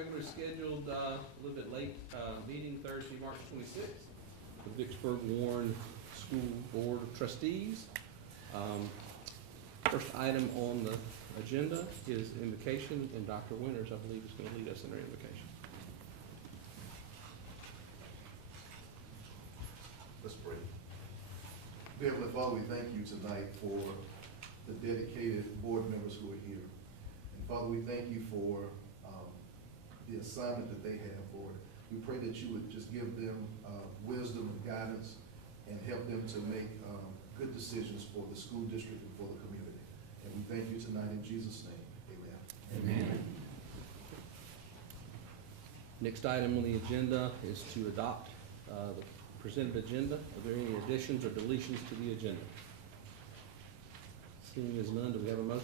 regularly scheduled, a little bit late, meeting Thursday, March 26th. The Vicksburg-Warren School Board of Trustees. First item on the agenda is invocation, and Dr. Winters, I believe, is going to lead us in our invocation. Let's pray. Dear Heavenly Father, we thank you tonight for the dedicated board members who are here. And Father, we thank you for the assignment that they have, Lord. We pray that you would just give them wisdom and guidance and help them to make good decisions for the school district and for the community. And we thank you tonight in Jesus' name. Amen. Amen. Next item on the agenda is to adopt the presented agenda. Are there any additions or deletions to the agenda? Seeing as none, do we have a motion?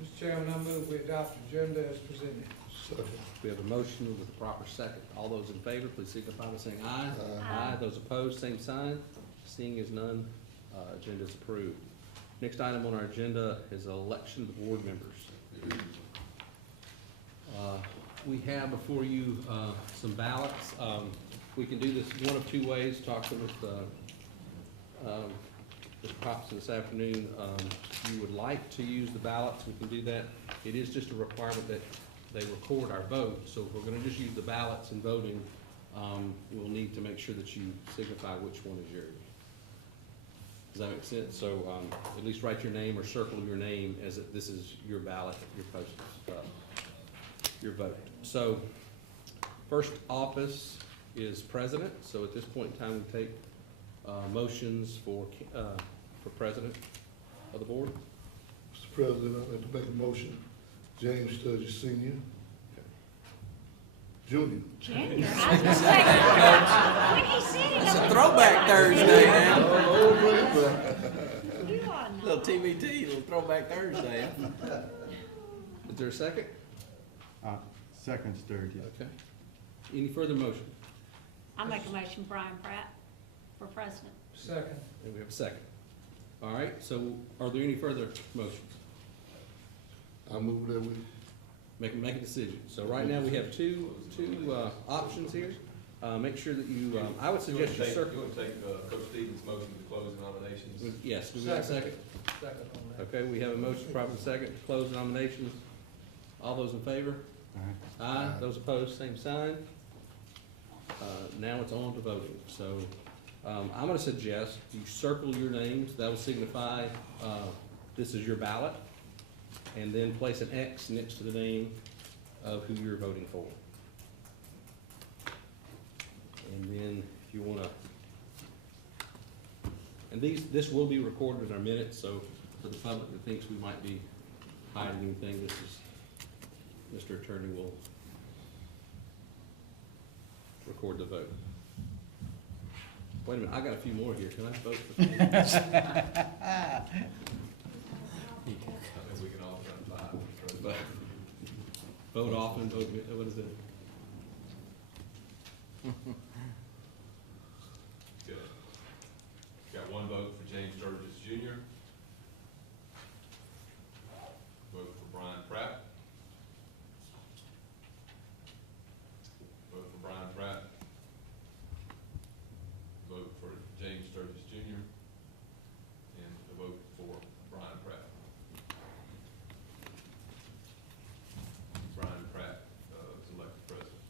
Mr. Chairman, I move we adopt the agenda as presented. Second. We have a motion with a proper second. All those in favor, please signify by saying aye. Aye. Those opposed, same sign. Seeing as none, agenda is approved. Next item on our agenda is election of the board members. We have before you some ballots. We can do this one of two ways, talking with Mr. Popson this afternoon. If you would like to use the ballots, we can do that. It is just a requirement that they record our vote, so if we're gonna just use the ballots in voting, we'll need to make sure that you signify which one is yours. Does that make sense? So at least write your name or circle your name as if this is your ballot, your post, your vote. So first office is president. So at this point in time, we take motions for president of the board. Mr. President, I'd like to make a motion. James Sturgis Senior. Junior. Junior, I was gonna say, when he said It's a it, throwback Thursday now. you are Little not. TBT, little throwback Thursday. Is there a second? Second Sturgis. Okay. Any further motion? I make a motion, Brian Pratt, for president. Second. And we have a second. All right, so are there any further motions? I move that we, Make a decision. So right now, we have two options here. Make sure that you, I would suggest you circle. You want to take Coach Stevens' motion to close the nominations? Yes, do we have a second? Second on that. Okay, we have a motion, proper second, to close the nominations. All those in favor? Aye. Aye. Those opposed, same sign. Now it's on to voting. So I'm gonna suggest you circle your names. That will signify this is your ballot. And then place an X next to the name of who you're voting for. And then if you wanna, and this will be recorded in our minutes, so for the public that thinks we might be hiding anything, this is, Mr. Attorney will record the vote. Wait a minute, I got a few more here. Can I vote for? I think we can all run five. But vote often, vote, what is it? Good. Got one vote for James Sturgis Jr. Vote for Brian Pratt. Vote for Brian Pratt. Vote for James Sturgis Jr. And a vote for Brian Pratt. Brian Pratt is elected president.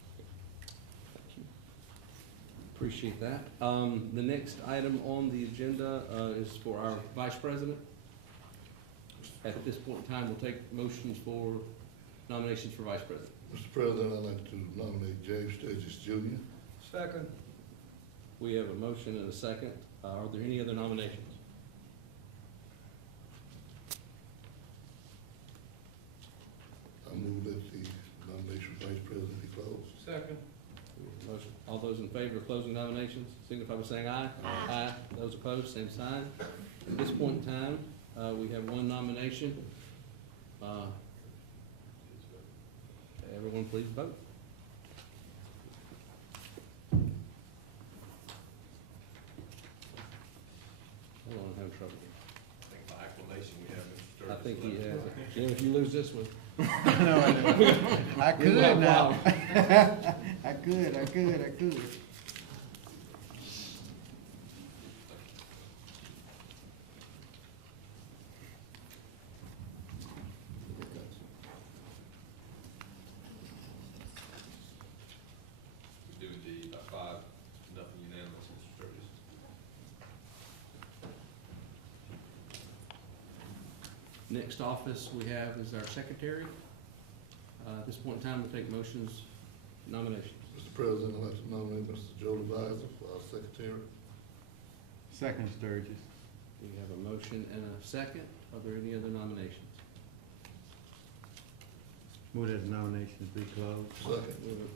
Appreciate that. The next item on the agenda is for our vice president. At this point in time, we'll take motions for nominations for vice president. Mr. President, I'd like to nominate James Sturgis Junior. Second. We have a motion and a second. Are there any other nominations? I move that the nomination for vice president be closed. Second. We have a motion. All those in favor of closing nominations, signify by saying aye. Aye. Those opposed, same sign. At this point in time, we have one nomination. Everyone please vote. Hold on, I'm having trouble here. I think by acclamation, we have Mr. Sturgis. I think he has. Jim, if you lose this one. I could We'll have a now. problem. I could. We do indeed, by 5, nothing unanimous, Mr. Sturgis. Next office we have is our secretary. At this point in time, we'll take motions, nominations. Mr. President, I'd like to nominate Mr. Joe Deviser for our secretary. Second Sturgis. We have a motion and a second. Are there any other nominations? Move that the nominations be closed. Second.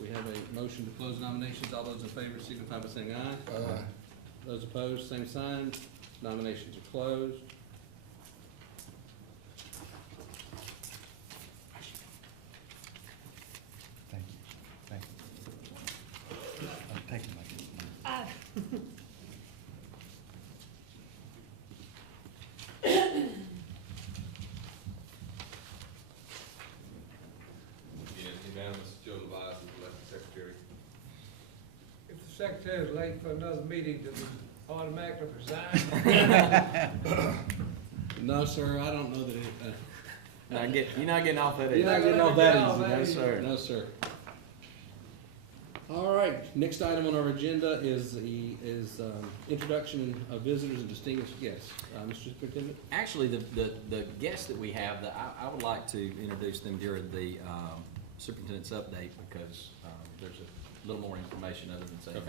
We have a motion to close nominations. All those in favor signify by saying aye. Aye. Those opposed, same sign. Nominations are closed. Thank you. I'm taking my. Again, unanimous, Joe Device is elected secretary. If the secretary is late for another meeting, does he automatically resign? No, sir, I don't know that it, You're not getting off that you're easy. not getting off that No, easy. that No, easy. sir. No, sir. All right, next item on our agenda is introduction of visitors and distinguished guests. Mr. Superintendent? Actually, the guests that we have, I would like to introduce them during the superintendent's update because there's a little more information other than saying Okay.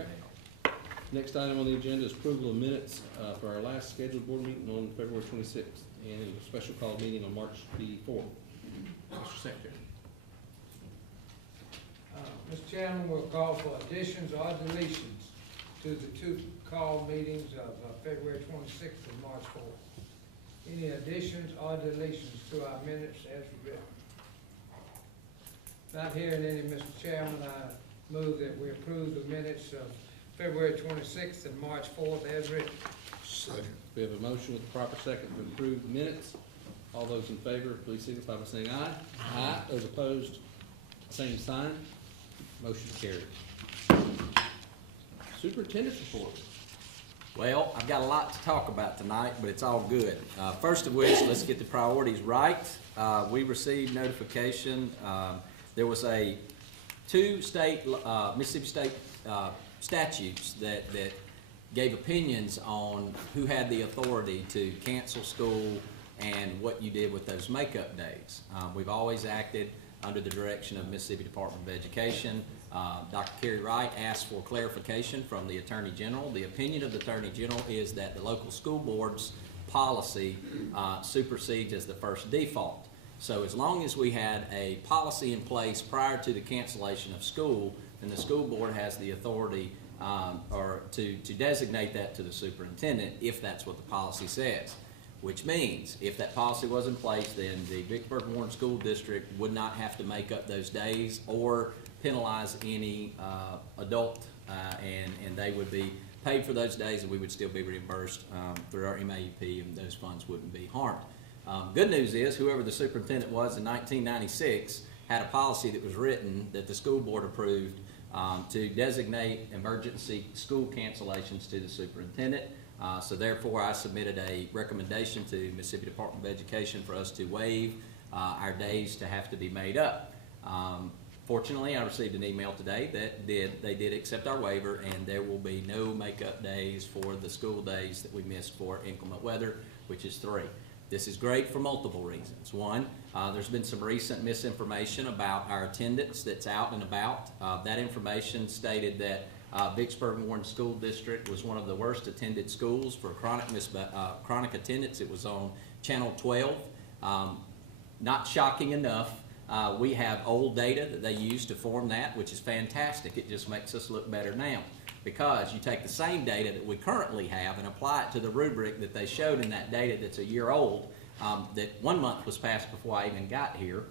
they are. Next item on the agenda is approval of minutes for our last scheduled board meeting on February 26th and a special call meeting on March the 4th. Mr. Secretary. Mr. Chairman, we'll call for additions or deletions to the two call meetings of February 26th and March 4th. Any additions or deletions to our minutes as written? Not hearing any, Mr. Chairman, I move that we approve the minutes of February 26th and March 4th as written. Second. We have a motion with the proper second to approve minutes. All those in favor, please signify by saying aye. Aye. Those opposed, same sign. Motion carried. Superintendent's report. Well, I've got a lot to talk about tonight, but it's all good. First of which, let's get the priorities right. We received notification, there was two Mississippi State statutes that gave opinions on who had the authority to cancel school and what you did with those makeup days. We've always acted under the direction of Mississippi Department of Education. Dr. Kerry Wright asked for clarification from the Attorney General. The opinion of the Attorney General is that the local school board's policy supersedes as the first default. So as long as we had a policy in place prior to the cancellation of school, then the school board has the authority or to designate that to the superintendent if that's what the policy says. Which means, if that policy was in place, then the Vicksburg-Warren School District would not have to make up those days or penalize any adult, and they would be paid for those days, and we would still be reimbursed through our MAUP, and those funds wouldn't be harmed. Good news is, whoever the superintendent was in 1996 had a policy that was written that the school board approved to designate emergency school cancellations to the superintendent. So therefore, I submitted a recommendation to Mississippi Department of Education for us to waive our days to have to be made up. Fortunately, I received an email today that they did accept our waiver, and there will be no makeup days for the school days that we missed for inclement weather, which is 3. This is great for multiple reasons. One, there's been some recent misinformation about our attendance that's out and about. That information stated that Vicksburg-Warren School District was one of the worst attended schools for chronic attendance. It was on Channel 12. Not shocking enough, we have old data that they use to form that, which is fantastic. It just makes us look better now, because you take the same data that we currently have and apply it to the rubric that they showed in that data that's a year old, that 1 month was passed before I even got here.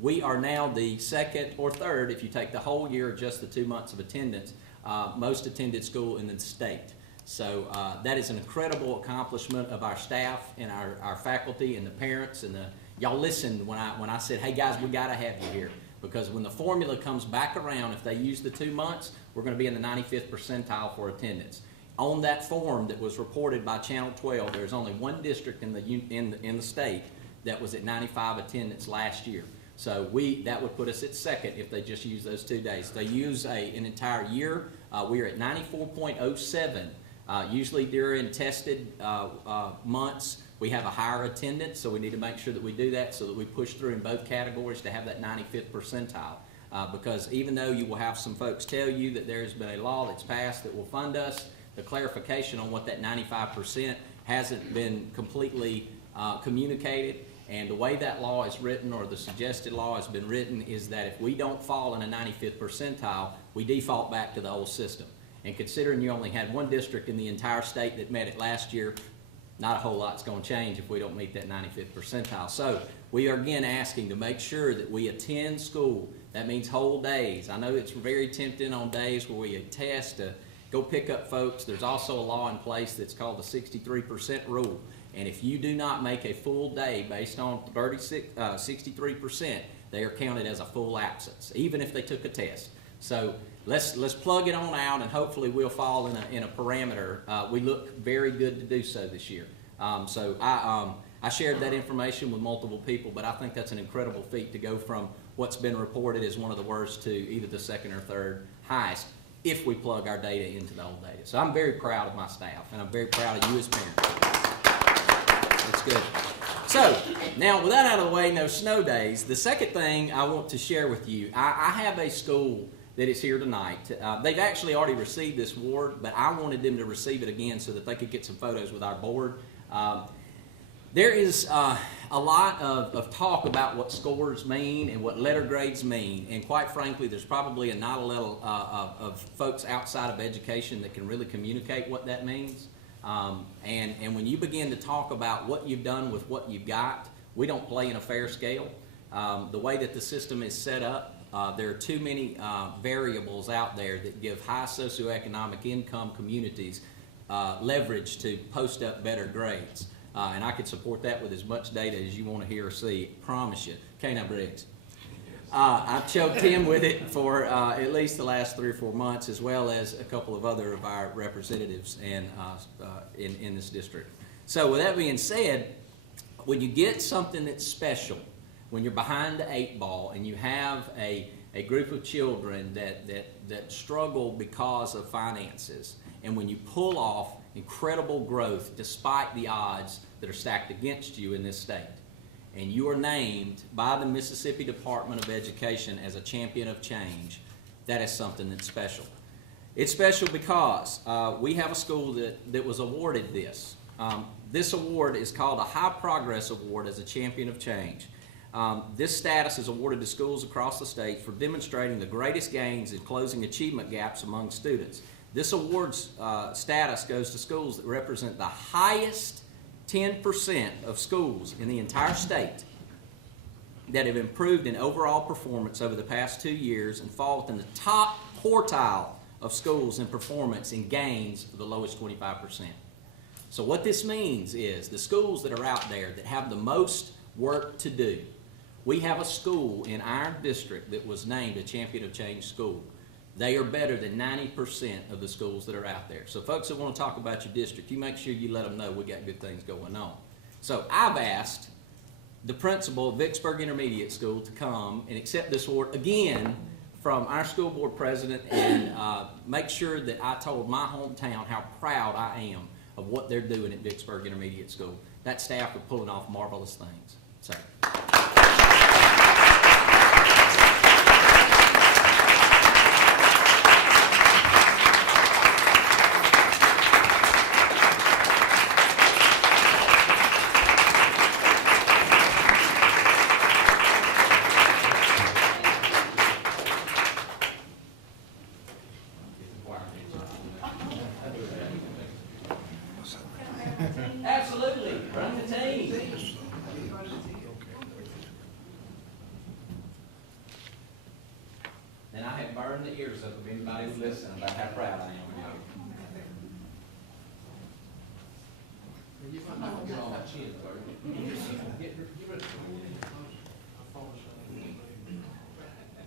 We are now the second or third, if you take the whole year, just the 2 months of attendance, most attended school in the state. So that is an incredible accomplishment of our staff and our faculty and the parents and y'all listened when I said, hey guys, we gotta have you here. Because when the formula comes back around, if they use the 2 months, we're gonna be in the 95th percentile for attendance. On that form that was reported by Channel 12, there's only one district in the state that was at 95 attendance last year. So that would put us at second if they just use those 2 days. If they use an entire year, we are at 94.07. Usually during tested months, we have a higher attendance, so we need to make sure that we do that so that we push through in both categories to have that 95th percentile. Because even though you will have some folks tell you that there's been a law that's passed that will fund us, the clarification on what that 95% hasn't been completely communicated. And the way that law is written, or the suggested law has been written, is that if we don't fall in a 95th percentile, we default back to the old system. And considering you only had one district in the entire state that met it last year, not a whole lot's going to change if we don't meet that 95th percentile. So we are again asking to make sure that we attend school. That means whole days. I know it's very tempting on days where we attest to go pick up folks. There's also a law in place that's called the 63% rule. And if you do not make a full day based on 63%, they are counted as a full absence, even if they took a test. So let's plug it on out, and hopefully we'll fall in a parameter. We look very good to do so this year. So I shared that information with multiple people, but I think that's an incredible feat to go from what's been reported as one of the worst to either the second or third highest if we plug our data into the old data. So I'm very proud of my staff, and I'm very proud of you as parents. That's good. So, now with that out of the way, no snow days, the second thing I want to share with you, I have a school that is here tonight. They've actually already received this award, but I wanted them to receive it again so that they could get some photos with our board. There is a lot of talk about what scores mean and what letter grades mean, and quite frankly, there's probably not a little of folks outside of education that can really communicate what that means. And when you begin to talk about what you've done with what you've got, we don't play in a fair scale. The way that the system is set up, there are too many variables out there that give high socioeconomic income communities leverage to post up better grades. And I could support that with as much data as you want to hear or see, promise you. Okay, now Briggs. I've choked him with it for at least the last 3 or 4 months, as well as a couple of other of our representatives in this district. So with that being said, when you get something that's special, when you're behind the 8 ball and you have a group of children that struggle because of finances, and when you pull off incredible growth despite the odds that are stacked against you in this state, and you are named by the Mississippi Department of Education as a champion of change, that is something that's special. It's special because we have a school that was awarded this. This award is called a High Progress Award as a champion of change. This status is awarded to schools across the state for demonstrating the greatest gains in closing achievement gaps among students. This award's status goes to schools that represent the highest 10% of schools in the entire state that have improved in overall performance over the past 2 years and fall within the top quartile of schools in performance and gains of the lowest 25%. So what this means is the schools that are out there that have the most work to do, we have a school in our district that was named a Champion of Change school. They are better than 90% of the schools that are out there. So folks that want to talk about your district, you make sure you let them know we got good things going on. So I've asked the principal of Vicksburg Intermediate School to come and accept this award again from our school board president and make sure that I told my hometown how proud I am of what they're doing at Vicksburg Intermediate School. That staff are pulling off marvelous things. So. Absolutely, run the team. And I have burned the ears up of anybody who's listening about how proud I am of you. my chin, sir. Get rid of it.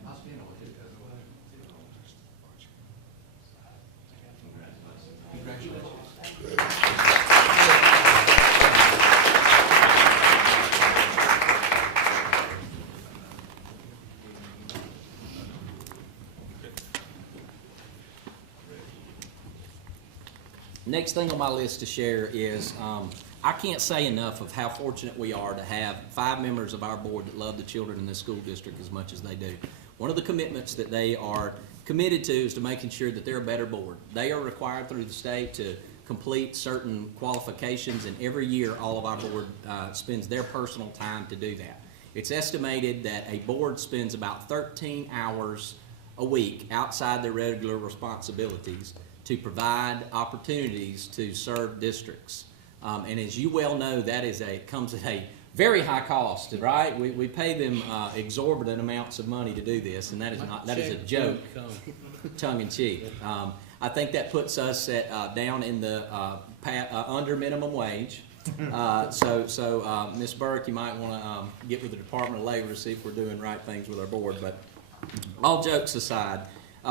I'll stand on it. Congratulations. Next thing on my list to share is, I can't say enough of how fortunate we are to have 5 members of our board that love the children in this school district as much as they do. One of the commitments that they are committed to is to making sure that they're a better board. They are required through the state to complete certain qualifications, and every year all of our board spends their personal time to do that. It's estimated that a board spends about 13 hours a week outside their regular responsibilities to provide opportunities to serve districts. And as you well know, that comes at a very high cost, right? We pay them exorbitant amounts of money to do this, and that is a joke, tongue in cheek. I think that puts us at down in the under minimum wage. So Ms. Burke, you might want to get with the Department of Labor to see if we're doing right things with our board. But all jokes aside,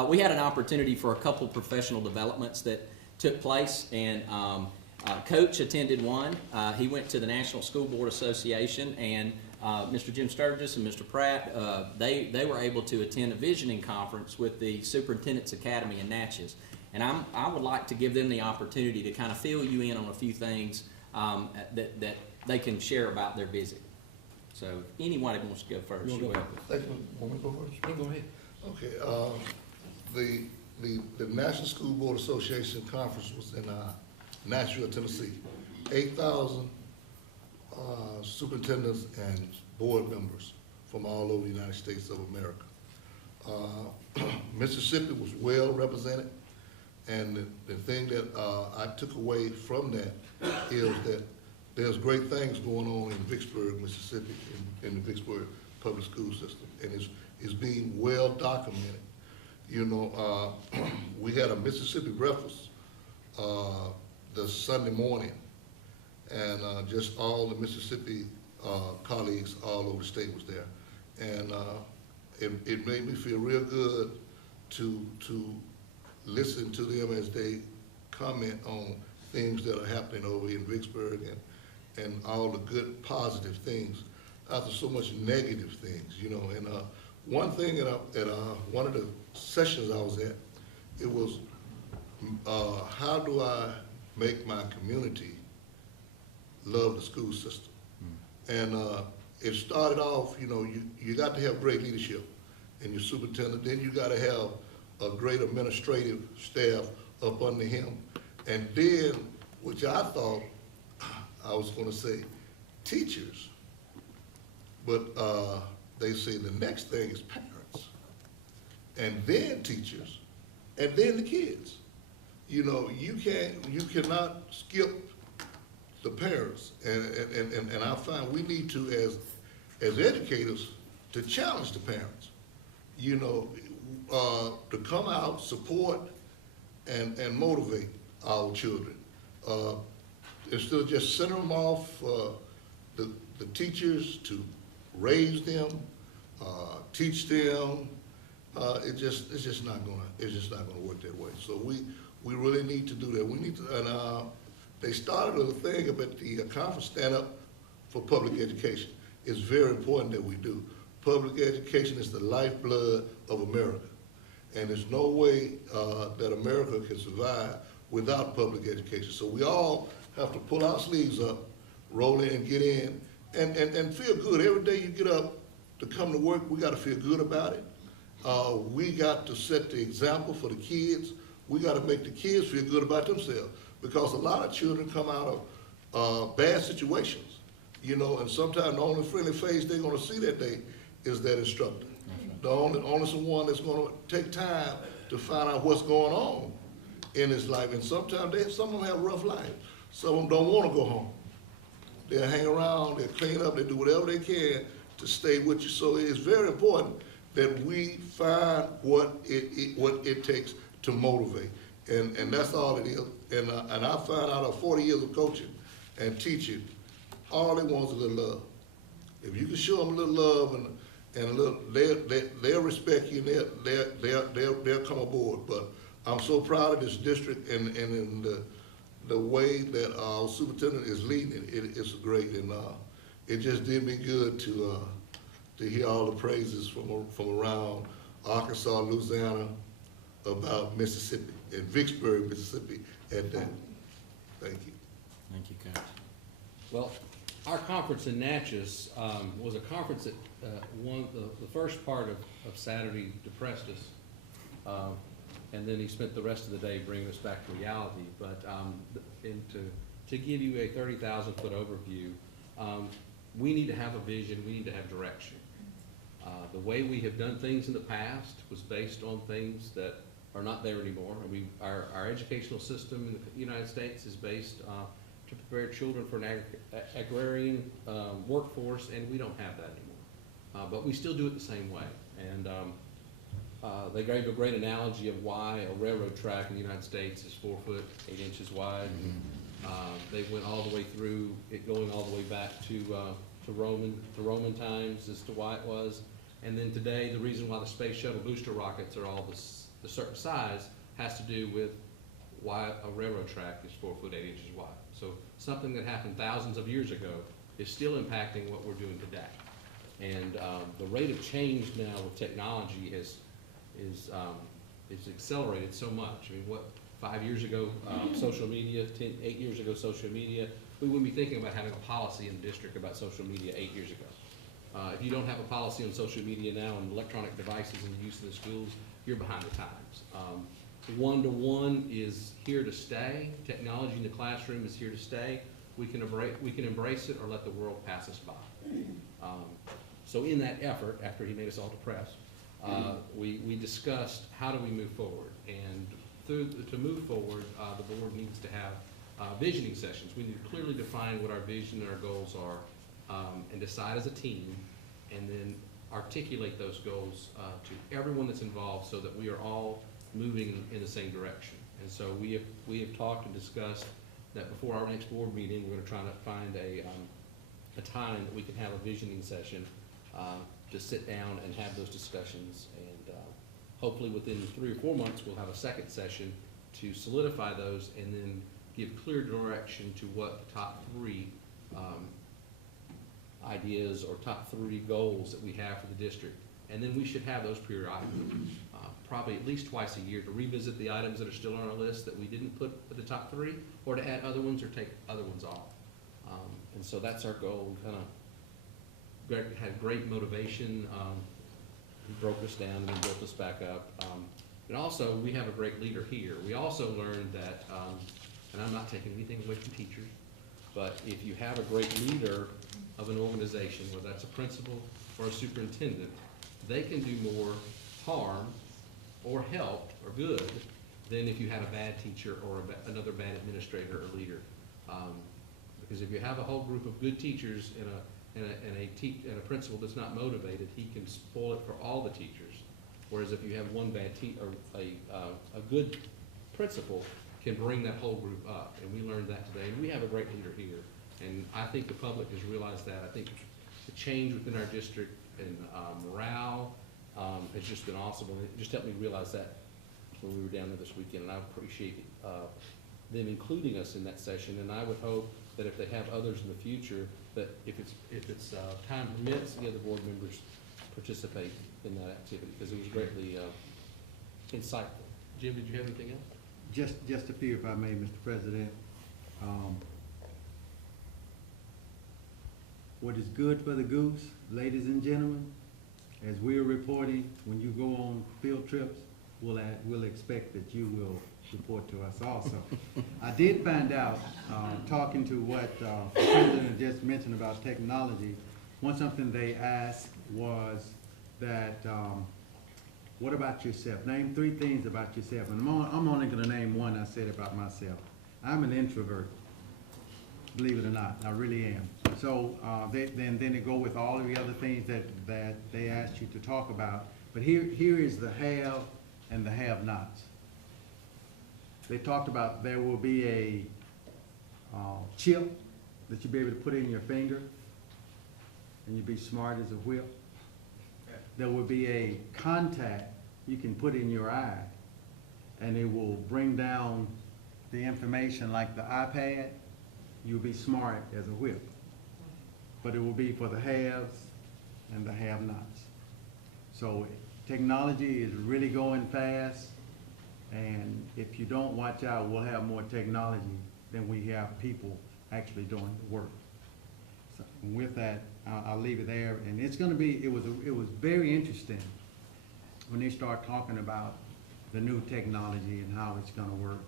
we had an opportunity for a couple professional developments that took place, and Coach attended one. He went to the National School Board Association, and Mr. Jim Sturgis and Mr. Pratt, they were able to attend a visioning conference with the Superintendent's Academy in Natchez. And I would like to give them the opportunity to kind of fill you in on a few things that they can share about their visit. So if anybody wants to go first, you're welcome. Thank you. Want me to go first? Yeah, go ahead. Okay, the National School Board Association Conference was in Nashville, Tennessee. 8,000 superintendents and board members from all over the United States of America. Mississippi was well represented, and the thing that I took away from that is that there's great things going on in Vicksburg, Mississippi, in the Vicksburg public school system, and it's being well documented. You know, we had a Mississippi breakfast the Sunday morning, and just all the Mississippi colleagues all over the state was there, and it made me feel real good to listen to them as they comment on things that are happening over in Vicksburg and all the good positive things after so much negative things, you know. And one thing at one of the sessions I was at, it was how do I make my community love the school system? And it started off, you know, you got to have great leadership in your superintendent, then you got to have a great administrative staff up under him, and then, which I thought I was going to say, teachers, but they say the next thing is parents, and then teachers, and then the kids. You know, you cannot skip the parents, and I find we need to, as educators, to challenge the parents, you know, to come out, support, and motivate our children. Instead of just sending them off, the teachers to raise them, teach them, it's just not gonna work that way. So we really need to do that. We need to, and they started a thing about the conference, Stand Up for Public Education. It's very important that we do. Public education is the lifeblood of America, and there's no way that America can survive without public education. So we all have to pull our sleeves up, roll in and get in, and feel good. Every day you get up to come to work, we got to feel good about it. We got to set the example for the kids. We got to make the kids feel good about themselves, because a lot of children come out of bad situations, you know, and sometimes the only friendly face they're going to see that day is that instructor. The only someone that's going to take time to find out what's going on in his life. And sometimes some of them have a rough life. Some of them don't want to go home. They'll hang around, they'll clean up, they do whatever they can to stay with you. So it's very important that we find what it takes to motivate. And that's all it is. And I found out of 40 years of coaching and teaching, All they want is a little love. If you can show them a little love and a little, they'll respect you, and they'll come aboard. But I'm so proud of this district and in the way that our superintendent is leading it's great, and it just did me good to hear all the praises from around Arkansas, Louisiana, about Mississippi, and Vicksburg, Mississippi at that. Thank you. Thank you, Coach. Well, our conference in Natchez was a conference that the first part of Saturday depressed us. And then he spent the rest of the day bringing us back to reality. But to give you a 30,000-foot overview, we need to have a vision, we need to have direction. The way we have done things in the past was based on things that are not there anymore. Our educational system in the United States is based to prepare children for an agrarian workforce, and we don't have that anymore. But we still do it the same way. And they gave a great analogy of why a railroad track in the United States is 4 foot 8 inches wide. They went all the way through it, going all the way back to Roman times as to why it was. And then today, the reason why the space shuttle booster rockets are all the certain size has to do with why a railroad track is 4 foot 8 inches wide. So something that happened thousands of years ago is still impacting what we're doing today. And the rate of change now with technology is accelerated so much. I mean, 5 years ago, social media, 8 years ago, social media, we wouldn't be thinking about having a policy in the district about social media 8 years ago. If you don't have a policy on social media now and electronic devices and the use in the schools, you're behind the times. One-to-one is here to stay. Technology in the classroom is here to stay. We can embrace it or let the world pass us by. So in that effort, after he made us all depressed, we discussed how do we move forward. And to move forward, the board needs to have visioning sessions. We need to clearly define what our vision and our goals are, and decide as a team, and then articulate those goals to everyone that's involved so that we are all moving in the same direction. And so we have talked and discussed that before our next board meeting, we're going to try to find a time that we can have a visioning session to sit down and have those discussions. And hopefully within 3 or 4 months, we'll have a second session to solidify those and then give clear direction to what the top 3 ideas or top 3 goals that we have for the district. And then we should have those periodically, probably at least twice a year, to revisit the items that are still on our list that we didn't put at the top 3, or to add other ones or take other ones off. And so that's our goal. We kind of had great motivation. He broke us down and then built us back up. And also, we have a great leader here. We also learned that, and I'm not taking anything away from teachers, but if you have a great leader of an organization, whether that's a principal or a superintendent, they can do more harm or help or good than if you had a bad teacher or another bad administrator or leader. Because if you have a whole group of good teachers and a principal that's not motivated, he can spoil it for all the teachers. Whereas if you have one bad or a good principal can bring that whole group up. And we learned that today. And we have a great leader here. And I think the public has realized that. I think the change within our district and morale has just been awesome. And it just helped me realize that when we were down there this weekend. And I appreciate them including us in that session. And I would hope that if they have others in the future, that if it's time permits, the other board members participate in that activity, because it was greatly insightful. Jim, did you have anything else? Just a few, if I may, Mr. President. What is good for the goose, ladies and gentlemen, as we are reporting, when you go on field trips, we'll expect that you will report to us also. I did find out, talking to what the President just mentioned about technology, something they asked was that, what about yourself? Name 3 things about yourself. And I'm only gonna name one I said about myself. I'm an introvert, believe it or not, I really am. So then they go with all of the other things that they asked you to talk about. But here is the have and the have-nots. They talked about there will be a chip that you'll be able to put in your finger, and you'll be smart as a whip. There will be a contact you can put in your eye, and it will bring down the information like the iPad. You'll be smart as a whip. But it will be for the haves and the have-nots. So technology is really going fast, and if you don't watch out, we'll have more technology than we have people actually doing the work. So with that, I'll leave it there. And it's going to be, it was very interesting when they start talking about the new technology and how it's going to work,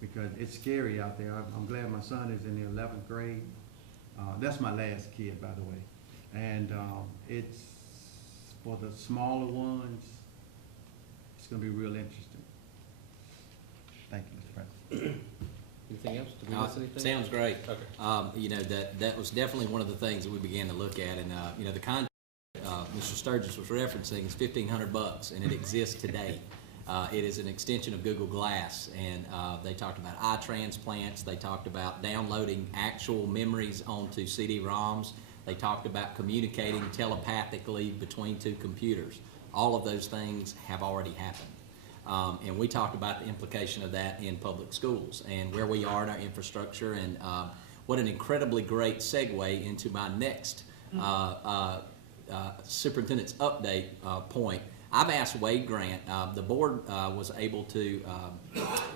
because it's scary out there. I'm glad my son is in the 11th grade. That's my last kid, by the way. And it's, for the smaller ones, it's going to be real interesting. Thank you, Mr. President. Anything else? Did we miss anything? Sounds great. Okay. You know, that was definitely one of the things that we began to look at, and you know, the contract Mr. Sturgis was referencing is $1,500, and it exists today. It is an extension of Google Glass, and they talked about eye transplants. They talked about downloading actual memories onto CD-ROMs. They talked about communicating telepathically between two computers. All of those things have already happened. And we talked about the implication of that in public schools and where we are in our infrastructure, and what an incredibly great segue into my next superintendent's update point. I've asked Wade Grant. The board was able to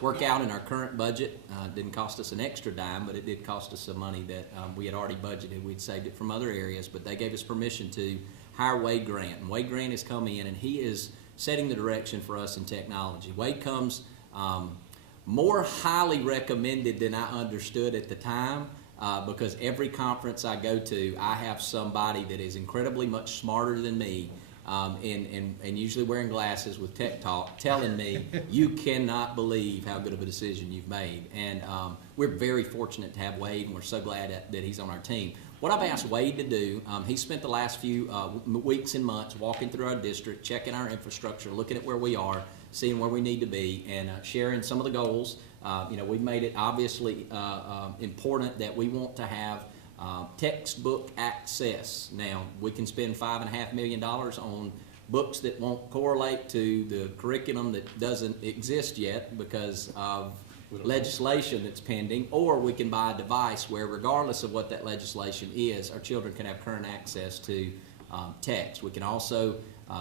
work out in our current budget. Didn't cost us an extra dime, but it did cost us some money that we had already budgeted. We'd saved it from other areas, but they gave us permission to hire Wade Grant. And Wade Grant has come in, and he is setting the direction for us in technology. Wade comes more highly recommended than I understood at the time, because every conference I go to, I have somebody that is incredibly much smarter than me, and usually wearing glasses with tech talk, telling me, you cannot believe how good of a decision you've made. And we're very fortunate to have Wade, and we're so glad that he's on our team. What I've asked Wade to do, he spent the last few weeks and months walking through our district, checking our infrastructure, looking at where we are, seeing where we need to be, and sharing some of the goals. You know, we've made it obviously important that we want to have textbook access. Now, we can spend $5.5 million on books that won't correlate to the curriculum that doesn't exist yet because of legislation that's pending, or we can buy a device where, regardless of what that legislation is, our children can have current access to text. We can also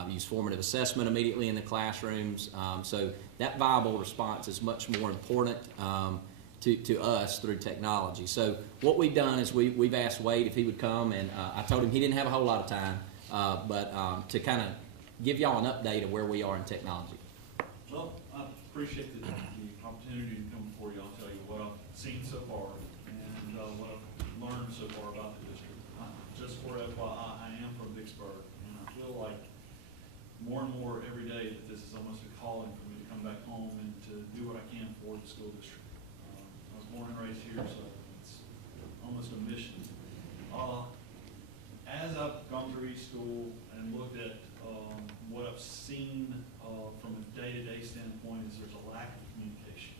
use formative assessment immediately in the classrooms. So that viable response is much more important to us through technology. So what we've done is we've asked Wade if he would come, and I told him he didn't have a whole lot of time, but to kind of give y'all an update of where we are in technology. Well, I appreciate the opportunity to come before y'all and tell you what I've seen so far and what I've learned so far about the district. Just for FYI, I am from Vicksburg, and I feel like more and more every day that this is almost a calling for me to come back home and to do what I can for the school district. I was born and raised here, so it's almost a mission. As I've gone through each school and looked at what I've seen from a day-to-day standpoint is there's a lack of communication,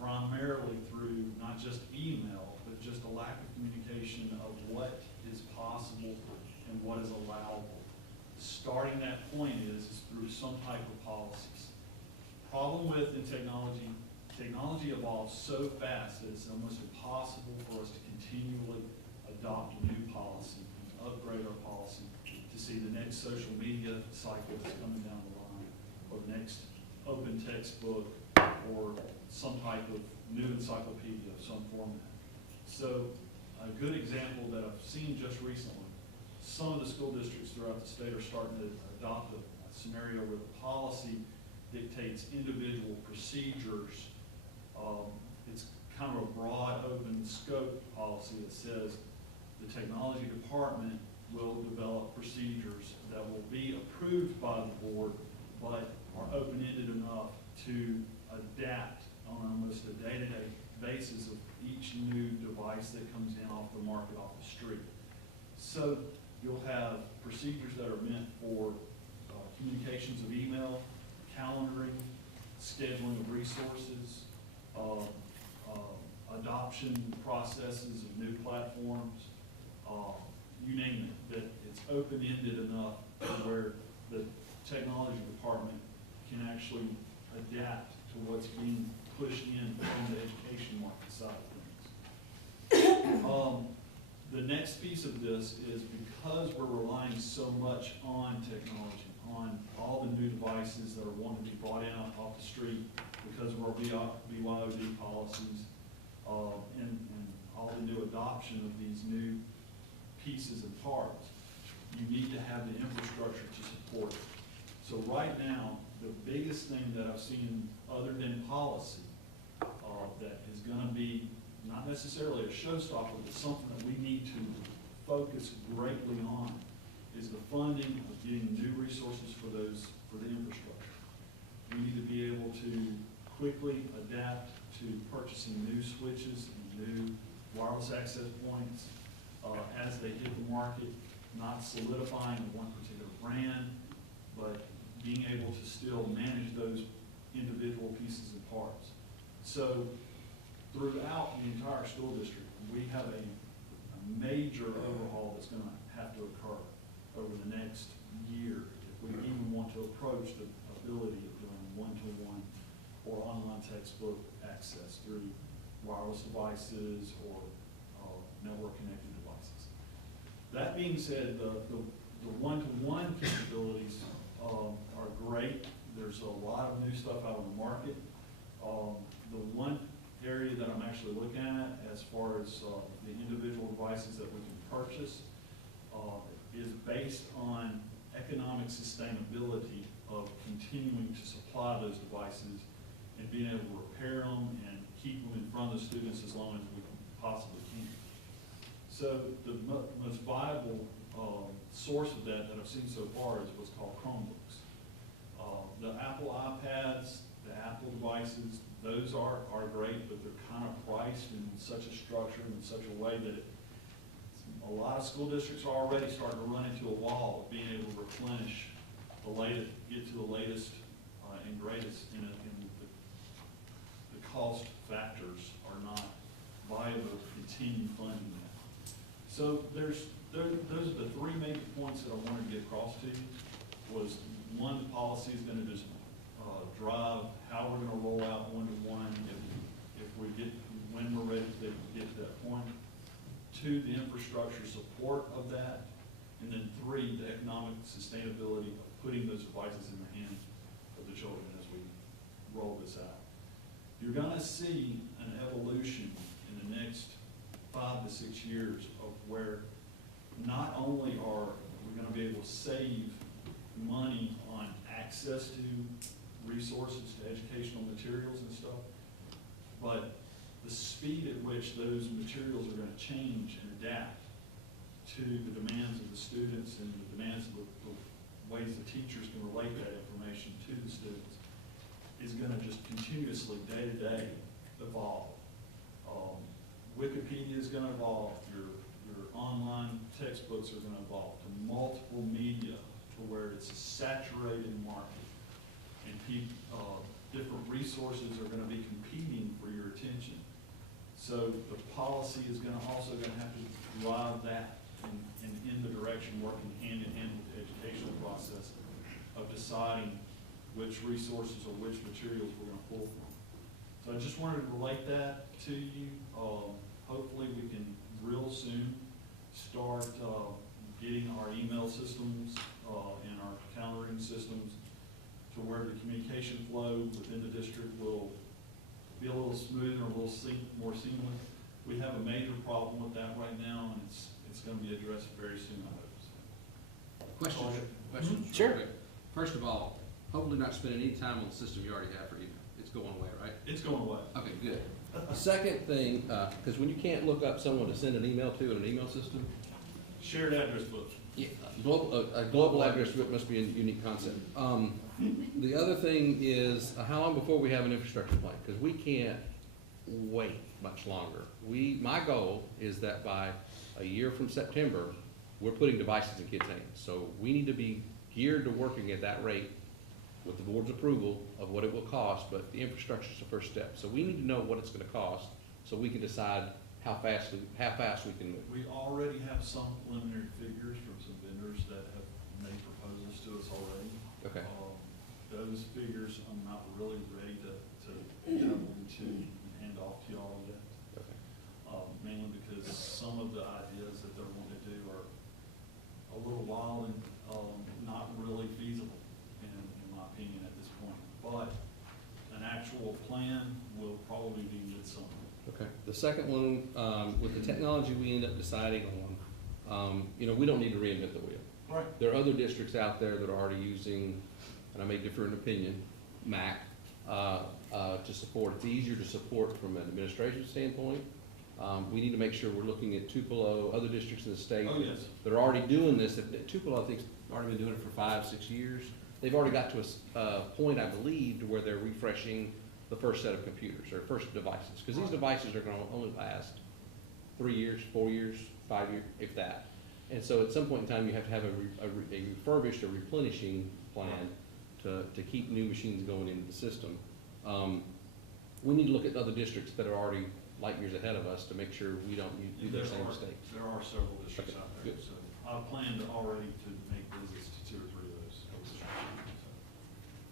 primarily through not just email, but just a lack of communication of what is possible and what is allowable. Starting that point is through some type of policies. Problem with in technology evolves so fast that it's almost impossible for us to continually adopt a new policy, upgrade our policy, to see the next social media cycle that's coming down the line, or the next open textbook, or some type of new encyclopedia of some format. So a good example that I've seen just recently, some of the school districts throughout the state are starting to adopt a scenario where the policy dictates individual procedures. It's kind of a broad, open scope policy that says the technology department will develop procedures that will be approved by the board, but are open-ended enough to adapt on almost a day-to-day basis of each new device that comes in off the market, off the street. So you'll have procedures that are meant for communications of email, calendaring, scheduling of resources, adoption processes of new platforms, you name it, that it's open-ended enough where the technology department can actually adapt to what's being pushed in from the education market side of things. The next piece of this is because we're relying so much on technology, on all the new devices that are wanting to be brought in off the street because of our BYOD policies, and all the new adoption of these new pieces and parts, you need to have the infrastructure to support it. So right now, the biggest thing that I've seen other than policy, that is gonna be not necessarily a showstopper, but something that we need to focus greatly on, is the funding of getting new resources for the infrastructure. We need to be able to quickly adapt to purchasing new switches and new wireless access points as they hit the market, not solidifying one particular brand, but being able to still manage those individual pieces and parts. So throughout the entire school district, we have a major overhaul that's going to have to occur over the next year if we even want to approach the ability of doing one-to-one or online textbook access through wireless devices or network-connected devices. That being said, the one-to-one capabilities are great. There's a lot of new stuff out on the market. The one area that I'm actually looking at as far as the individual devices that we can purchase is based on economic sustainability of continuing to supply those devices and being able to repair them and keep them in front of the students as long as we possibly can. So the most viable source of that I've seen so far is what's called Chromebooks. The Apple iPads, the Apple devices, those are great, but they're kind of priced in such a structure and in such a way that a lot of school districts are already starting to run into a wall of being able to replenish the latest, get to the latest and greatest, and the cost factors are not viable to continue funding that. So those are the three major points that I wanted to get across to you. Was one, the policy is going to just drive how we're going to roll out one-to-one if we get, when we're ready to get to that point. Two, the infrastructure support of that. And then three, the economic sustainability of putting those devices in the hands of the children as we roll this out. You're going to see an evolution in the next 5 to 6 years of where not only are we going to be able to save money on access to resources, to educational materials and stuff, but the speed at which those materials are going to change and adapt to the demands of the students and the demands of the ways the teachers can relate that information to the students is going to just continuously, day to day, evolve. Wikipedia is going to evolve. Your online textbooks are going to evolve to multiple media to where it's a saturated market, and different resources are going to be competing for your attention. So the policy is also going to have to drive that and in the direction, working hand in hand with the educational process of deciding which resources or which materials we're going to pull from. So I just wanted to relate that to you. Hopefully we can real soon start getting our email systems and our calendaring systems to where the communication flow within the district will be a little smoother, a little more seamless. We have a major problem with that right now, and it's going to be addressed very soon, I hope. Questions? Sure. real quick. First of all, hopefully not spending any time on the system you already have for email. It's going away, right? It's going away. Okay, good. Second thing, because when you can't look up someone to send an email to in an email system, Shared address book. yeah, a global address book must be a unique concept. The other thing is, how long before we have an infrastructure plan? Because we can't wait much longer. My goal is that by a year from September, we're putting devices in kids' hands. So we need to be geared to working at that rate with the board's approval of what it will cost, but the infrastructure is the first step. So we need to know what it's going to cost so we can decide how fast we can move. We already have some preliminary figures from some vendors that have made proposals to us already. Okay. Those figures, I'm not really ready to delve into and hand off to y'all yet. Okay. Mainly because some of the ideas that they're wanting to do are a little wild and, not really feasible, in my opinion, at this point. But an actual plan will probably be midsummer. Okay. The second one, with the technology we end up deciding on, we don't need to reinvent the wheel. Right. There are other districts out there that are already using, and I may differ in opinion, Mac, to support. It's easier to support from an administration standpoint. We need to make sure we're looking at Tupelo, other districts in the state. Oh, yes. That are already doing this. Tupelo, I think, has already been doing it for 5-6 years. They've already got to a point, I believe, to where they're refreshing the first set of computers, or first devices. Because these devices are gonna only last 3 years, 4 years, 5 years, if that. And so at some point in time, you have to have a refurbished or replenishing plan to keep new machines going into the system. We need to look at other districts that are already light years ahead of us to make sure we don't do the same mistakes. There are several districts Okay, out there, good. so I plan to already to make visits to 2 or 3 of those.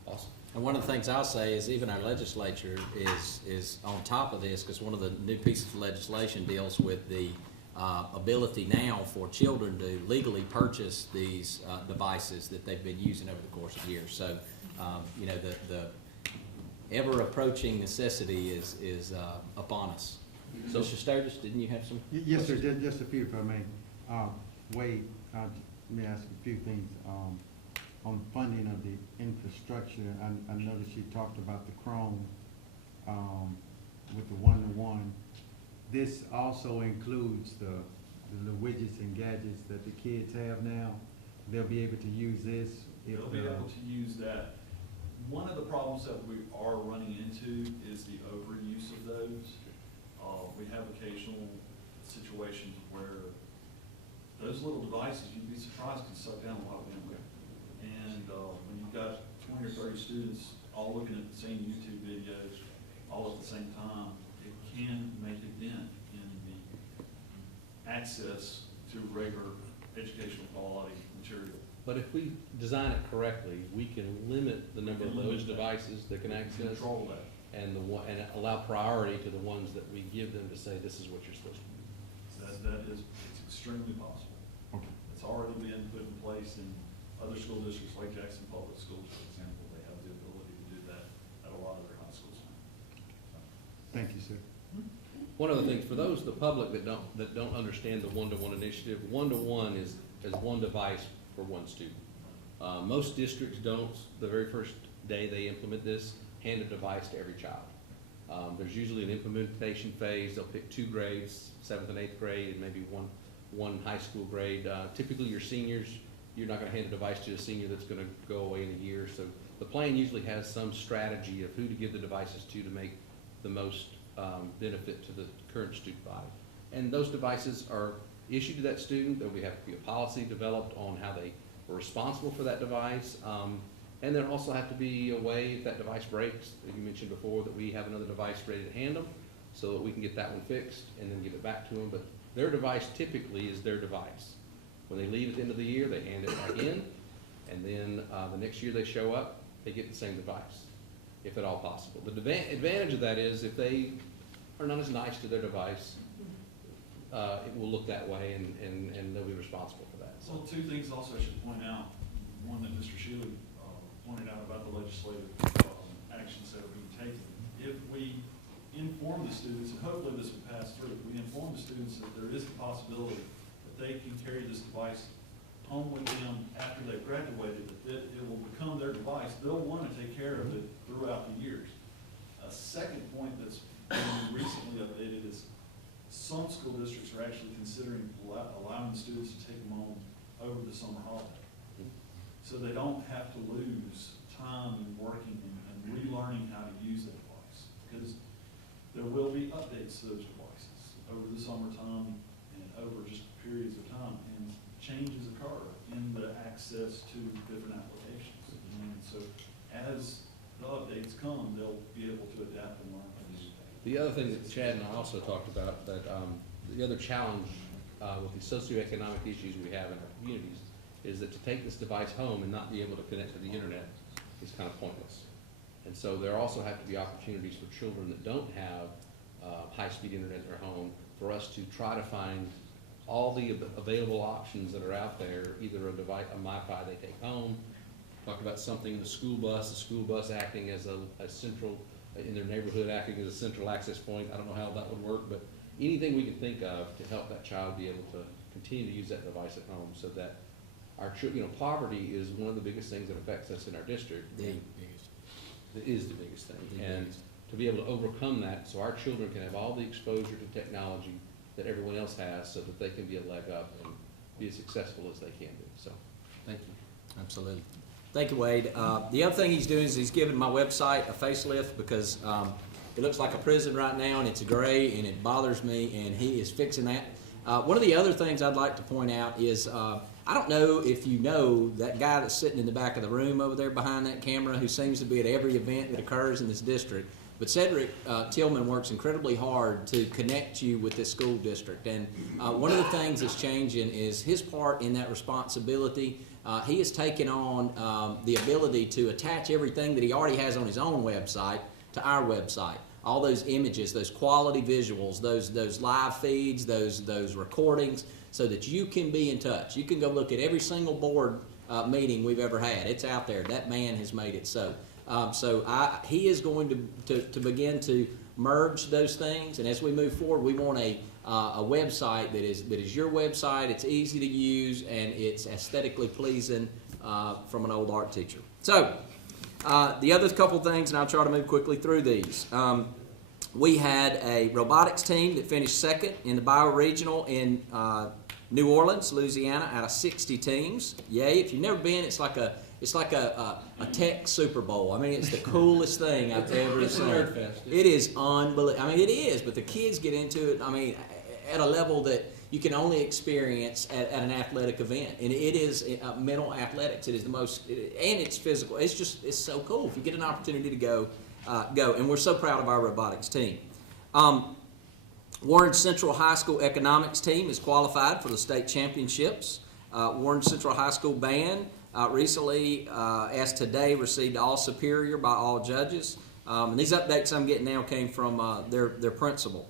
Awesome. And one of the things I'll say is even our legislature is on top of this, because one of the new pieces of legislation deals with the ability now for children to legally purchase these devices that they've been using over the course of years. So, the ever-approaching necessity is upon us. So, Mr. Sturgis, didn't you have some? Yes, sir, just a few if I may. Wade, let me ask a few things. On funding of the infrastructure, I noticed you talked about the Chrome with the one-to-one. This also includes the widgets and gadgets that the kids have now. They'll be able to use this if They'll be able to use that. One of the problems that we are running into is the overuse of those. We have occasional situations where those little devices, you'd be surprised, can suck down a lot of bandwidth. And when you've got 20 or 30 students all looking at the same YouTube videos all at the same time, it can make a dent in the access to regular educational quality material. But if we design it correctly, we can limit the number of those devices that can access. Control that. And allow priority to the ones that we give them to say, this is what you're supposed to do. It's extremely possible. Okay. It's already been put in place in other school districts like Jackson Public Schools, for example. They have the ability to do that at a lot of their high schools now. Thank you, sir. One of the things, for those of the public that don't understand the one-to-one initiative, one-to-one is one device for one student. Most districts don't, the very first day they implement this, hand a device to every child. There's usually an implementation phase. They'll pick 2 grades, 7th and 8th grade, and maybe one high school grade. Typically your seniors, you're not gonna hand a device to a senior that's gonna go away in a year. So the plan usually has some strategy of who to give the devices to make the most benefit to the current student body. And those devices are issued to that student. There'll have to be a policy developed on how they were responsible for that device. And there also have to be a way, if that device breaks, that you mentioned before, that we have another device ready to hand them so that we can get that one fixed and then give it back to them. But their device typically is their device. When they leave at the end of the year, they hand it back in, and then the next year they show up, they get the same device, if at all possible. The advantage of that is if they are not as nice to their device, it will look that way, and they'll be responsible for that. So 2 things also I should point out. One that Mr. Shealy pointed out about the legislative actions that are being taken. If we inform the students, and hopefully this will pass through, if we inform the students that there is a possibility that they can carry this device home with them after they've graduated, that it will become their device, they'll want to take care of it throughout the years. A second point that's been recently updated is some school districts are actually considering allowing the students to take them home over the summer holiday. So they don't have to lose time in working and relearning how to use the device. Because there will be updates to those devices over the summertime and over just periods of time. And changes occur in the access to different applications. And so as the updates come, they'll be able to adapt and learn from these. The other thing that Chad and I also talked about, that the other challenge with the socioeconomic issues we have in our communities is that to take this device home and not be able to connect to the internet is kind of pointless. And so there also have to be opportunities for children that don't have high-speed internet in their home for us to try to find all the available options that are out there, either a device, a MiFi they take home, talk about something in the school bus acting as a central, in their neighborhood acting as a central access point. I don't know how that would work, but anything we can think of to help that child be able to continue to use that device at home so that our poverty is one of the biggest things that affects us in our district. The biggest. It is the biggest thing. The And biggest. to be able to overcome that so our children can have all the exposure to technology that everyone else has so that they can be a leg up and be as successful as they can be. So, thank you. Absolutely. Thank you, Wade. The other thing he's doing is he's giving my website a facelift because it looks like a prison right now, and it's gray, and it bothers me, and he is fixing that. One of the other things I'd like to point out is I don't know if you know that guy that's sitting in the back of the room over there behind that camera who seems to be at every event that occurs in this district. But Cedric Tillman works incredibly hard to connect you with this school district. And one of the things that's changing is his part in that responsibility. He has taken on the ability to attach everything that he already has on his own website to our website. All those images, those quality visuals, those live feeds, those recordings, so that you can be in touch. You can go look at every single board meeting we've ever had. It's out there. That man has made it so. He is going to begin to merge those things, and as we move forward, we want a website that is your website. It's easy to use and it's aesthetically pleasing from an old art teacher. So the other couple things, and I'll try to move quickly through these. We had a robotics team that finished second in the bioregional in New Orleans, Louisiana, out of 60 teams. Yay! If you've never been, it's like a tech Super Bowl. I mean, it's the coolest thing I've ever seen. Nerd fest. It is unbelievable. I mean, it is, but the kids get into it, I mean, at a level that you can only experience at an athletic event. And it is mental athletics. It is the most, and it's physical. It's so cool. If you get an opportunity to go. And we're so proud of our robotics team. Warren Central High School economics team is qualified for the state championships. Warren Central High School band recently, as today, received all superior by all judges. And these updates I'm getting now came from their principal.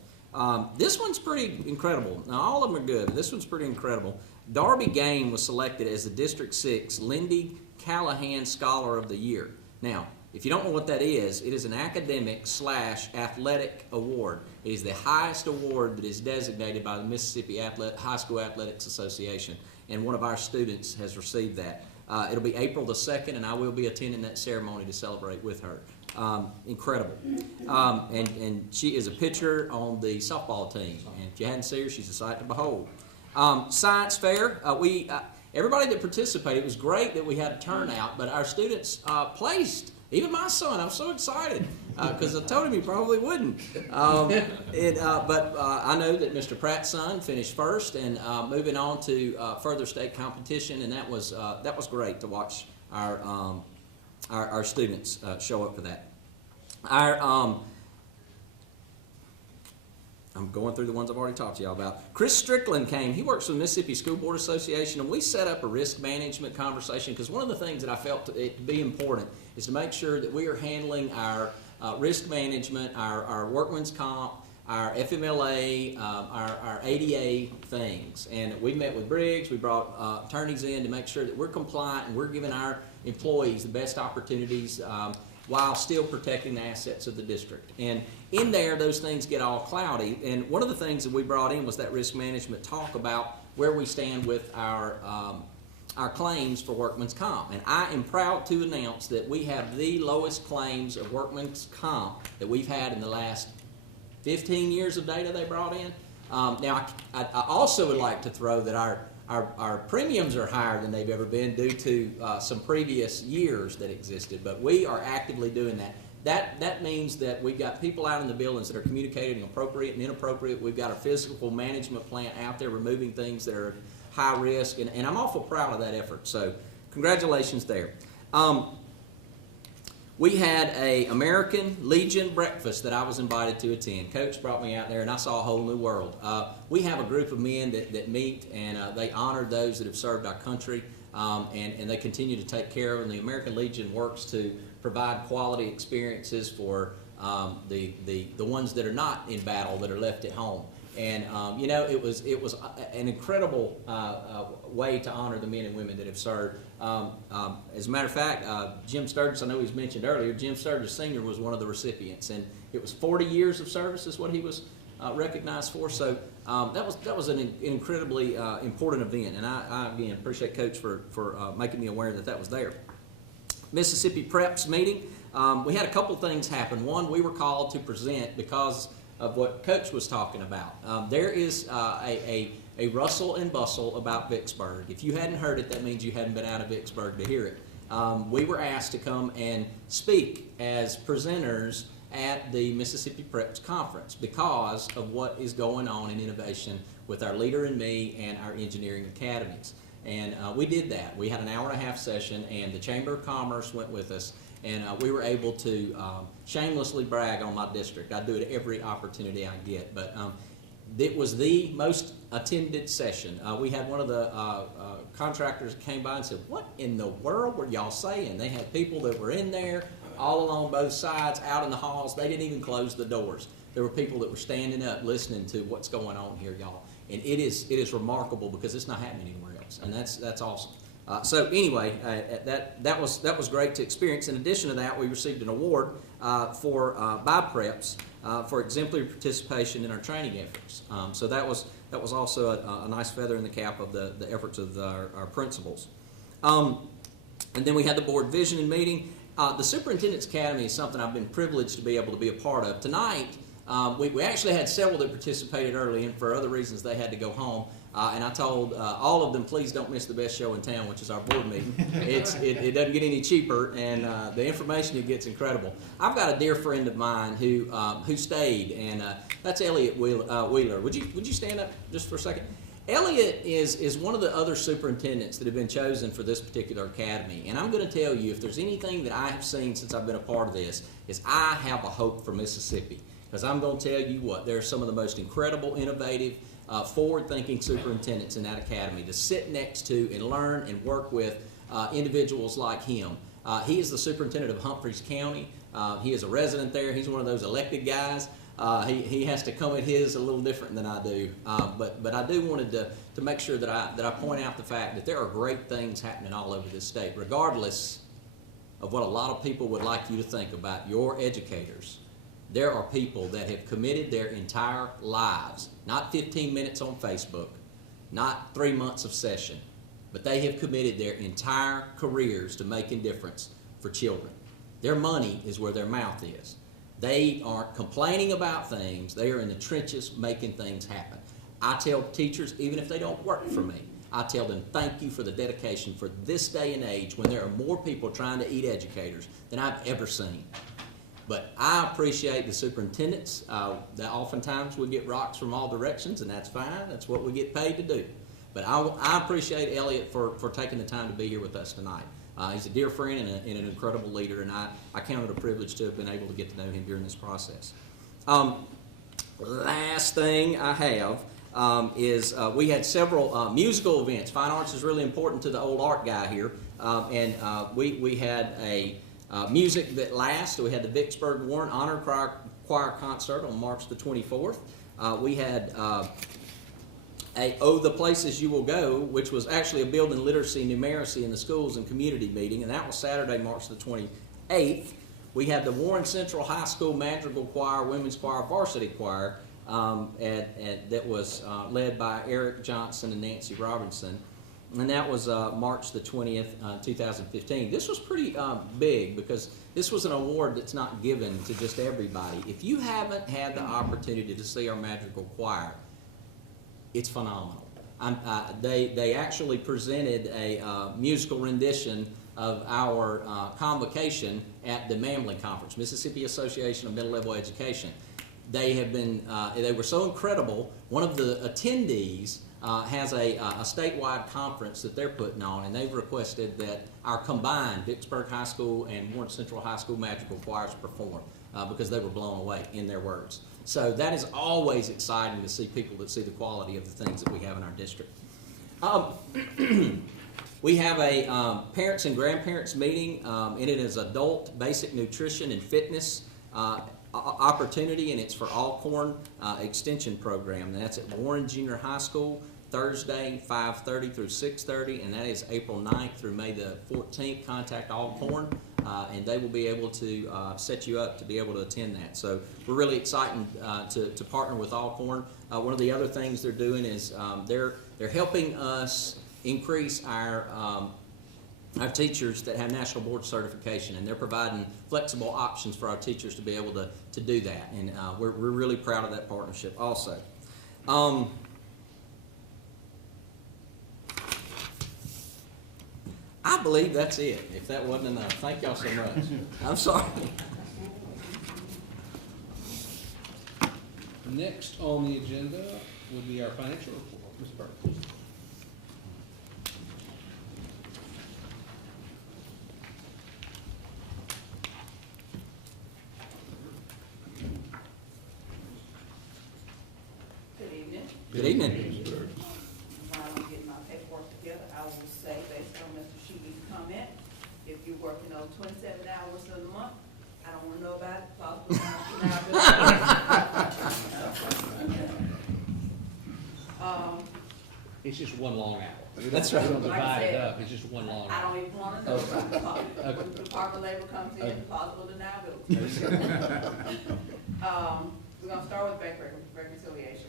This one's pretty incredible. Now, all of them are good, but this one's pretty incredible. Darby Game was selected as the District 6 Lindy Callahan Scholar of the Year. Now, if you don't know what that is, it is an academic/athletic award. It is the highest award that is designated by the Mississippi High School Athletics Association, and one of our students has received that. It'll be April the 2nd, and I will be attending that ceremony to celebrate with her. Incredible. And she is a pitcher on the softball team, and if you hadn't seen her, she's a sight to behold. Science fair, everybody that participated, it was great that we had a turnout, but our students placed. Even my son, I'm so excited because I told him he probably wouldn't. But I know that Mr. Pratt's son finished first and moving on to further state competition, and that was great to watch our students show up for that. I'm going through the ones I've already talked to y'all about. Chris Strickland came. He works for the Mississippi School Board Association, and we set up a risk management conversation because one of the things that I felt it to be important is to make sure that we are handling our risk management, our workman's comp, our FMLA, our ADA things. And we met with Briggs. We brought attorneys in to make sure that we're compliant and we're giving our employees the best opportunities while still protecting the assets of the district. And in there, those things get all cloudy. And one of the things that we brought in was that risk management talk about where we stand with our claims for workman's comp. And I am proud to announce that we have the lowest claims of workman's comp that we've had in the last 15 years of data they brought in. Now, I also would like to throw that our premiums are higher than they've ever been due to some previous years that existed, but we are actively doing that. That means that we've got people out in the buildings that are communicating appropriate and inappropriate. We've got a physical management plant out there removing things that are high risk, and I'm awful proud of that effort. So congratulations there. We had a American Legion breakfast that I was invited to attend. Coach brought me out there, and I saw a whole new world. We have a group of men that meet, and they honor those that have served our country, and they continue to take care of them. The American Legion works to provide quality experiences for the ones that are not in battle, that are left at home. And you know, it was an incredible way to honor the men and women that have served. As a matter of fact, Jim Sturgis, I know he's mentioned earlier, Jim Sturgis Sr. was one of the recipients, and it was 40 years of service is what he was recognized for. So that was an incredibly important event, and I again appreciate Coach for making me aware that that was there. Mississippi Preps meeting. We had a couple things happen. One, we were called to present because of what Coach was talking about. There is a rustle and bustle about Vicksburg. If you hadn't heard it, that means you hadn't been out of Vicksburg to hear it. We were asked to come and speak as presenters at the Mississippi Preps Conference because of what is going on in innovation with our Leader in Me and our engineering academies. And we did that. We had an hour-and-a-half session, and the Chamber of Commerce went with us. And we were able to shamelessly brag on my district. I do it every opportunity I get. But it was the most attended session. We had one of the contractors came by and said, "What in the world were y'all saying?" They had people that were in there all along both sides, out in the halls. They didn't even close the doors. There were people that were standing up listening to what's going on here, y'all. And it is remarkable because it's not happening anywhere else. And that's awesome. So anyway, that was great to experience. In addition to that, we received an award by Preps for exemplary participation in our training efforts. So that was also a nice feather in the cap of the efforts of our principals. And then we had the board visioning meeting. The Superintendent's Academy is something I've been privileged to be able to be a part of. Tonight, we actually had several that participated early, and for other reasons they had to go home. And I told all of them, please don't miss the best show in town, which is our board meeting. It doesn't get any cheaper, and the information it gets incredible. I've got a dear friend of mine who stayed, and that's Elliot Wheeler. Would you stand up just for a second? Elliot is one of the other superintendents that have been chosen for this particular academy. And I'm going to tell you, if there's anything that I have seen since I've been a part of this, is I have a hope for Mississippi. Because I'm going to tell you what, there are some of the most incredible, innovative, forward-thinking superintendents in that academy to sit next to and learn and work with individuals like him. He is the superintendent of Humphreys County. He is a resident there. He's one of those elected guys. He has to come at his a little different than I do. But I do wanted to make sure that I point out the fact that there are great things happening all over this state, regardless of what a lot of people would like you to think about your educators. There are people that have committed their entire lives, not 15 minutes on Facebook, not 3 months of session, but they have committed their entire careers to making difference for children. Their money is where their mouth is. They aren't complaining about things. They are in the trenches making things happen. I tell teachers, even if they don't work for me, I tell them thank you for the dedication for this day and age when there are more people trying to eat educators than I've ever seen. But I appreciate the superintendents. That oftentimes we get rocks from all directions, and that's fine. That's what we get paid to do. But I appreciate Elliot for taking the time to be here with us tonight. He's a dear friend and an incredible leader, and I count it a privilege to have been able to get to know him during this process. Last thing I have is we had several musical events. Fine arts is really important to the old art guy here, and we had a music that lasts. We had the Vicksburg-Warren Honor Choir Concert on March the 24th. We had Oh, the Places You Will Go, which was actually a building literacy numeracy in the schools and community meeting, and that was Saturday, March the 28th. We had the Warren Central High School Madrigal Choir, Women's Choir, Varsity Choir, that was led by Eric Johnson and Nancy Robinson. And that was March the 20th, 2015. This was pretty big because this was an award that's not given to just everybody. If you haven't had the opportunity to see our Madrigal Choir, it's phenomenal. They actually presented a musical rendition of our convocation at the Manley Conference, Mississippi Association of Middle Level Education. They have been, they were so incredible one of the attendees has a statewide conference that they're putting on, and they've requested that our combined Vicksburg High School and Warren Central High School magical choirs perform because they were blown away, in their words. So that is always exciting to see people that see the quality of the things that we have in our district. We have a parents and grandparents meeting, and it is adult basic nutrition and fitness opportunity, and it's for Alcorn Extension Program. And that's at Warren Junior High School, Thursday, 5:30 through 6:30, and that is April 9th through May the 14th. Contact Alcorn, and they will be able to set you up to be able to attend that. So we're really excited to partner with Alcorn. One of the other things they're doing is they're helping us increase our teachers that have national board certification, and they're providing flexible options for our teachers to be able to do that, and we're really proud of that partnership also. I believe that's it, if that wasn't enough. Thank y'all so much. I'm sorry. Next on the agenda would be our financial report. Ms. Burke. Good evening. Good evening. While I'm getting my paperwork together, I will say, based on Mr. Sheehy's comment, if you're working on 27 hours of the month, I don't want to know about it, possibly It's just one long hour. That's right. We don't Like I divide it said, up, it's just one long I hour. don't even want to know about the When the Department of Labor comes in, possible deniability. We're gonna start with bank reconciliations.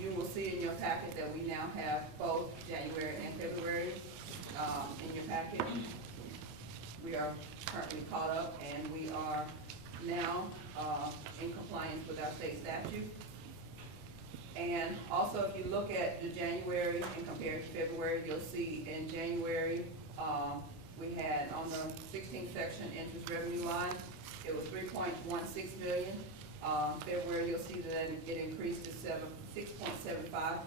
You will see in your packet that we now have both January and February in your packet. We are currently caught up, and we are now in compliance with our state statute. And also, if you look at the January and compare it to February, you'll see in January, we had on the 16th section interest revenue line, it was 3.16 million. February, you'll see that it increased to 6.75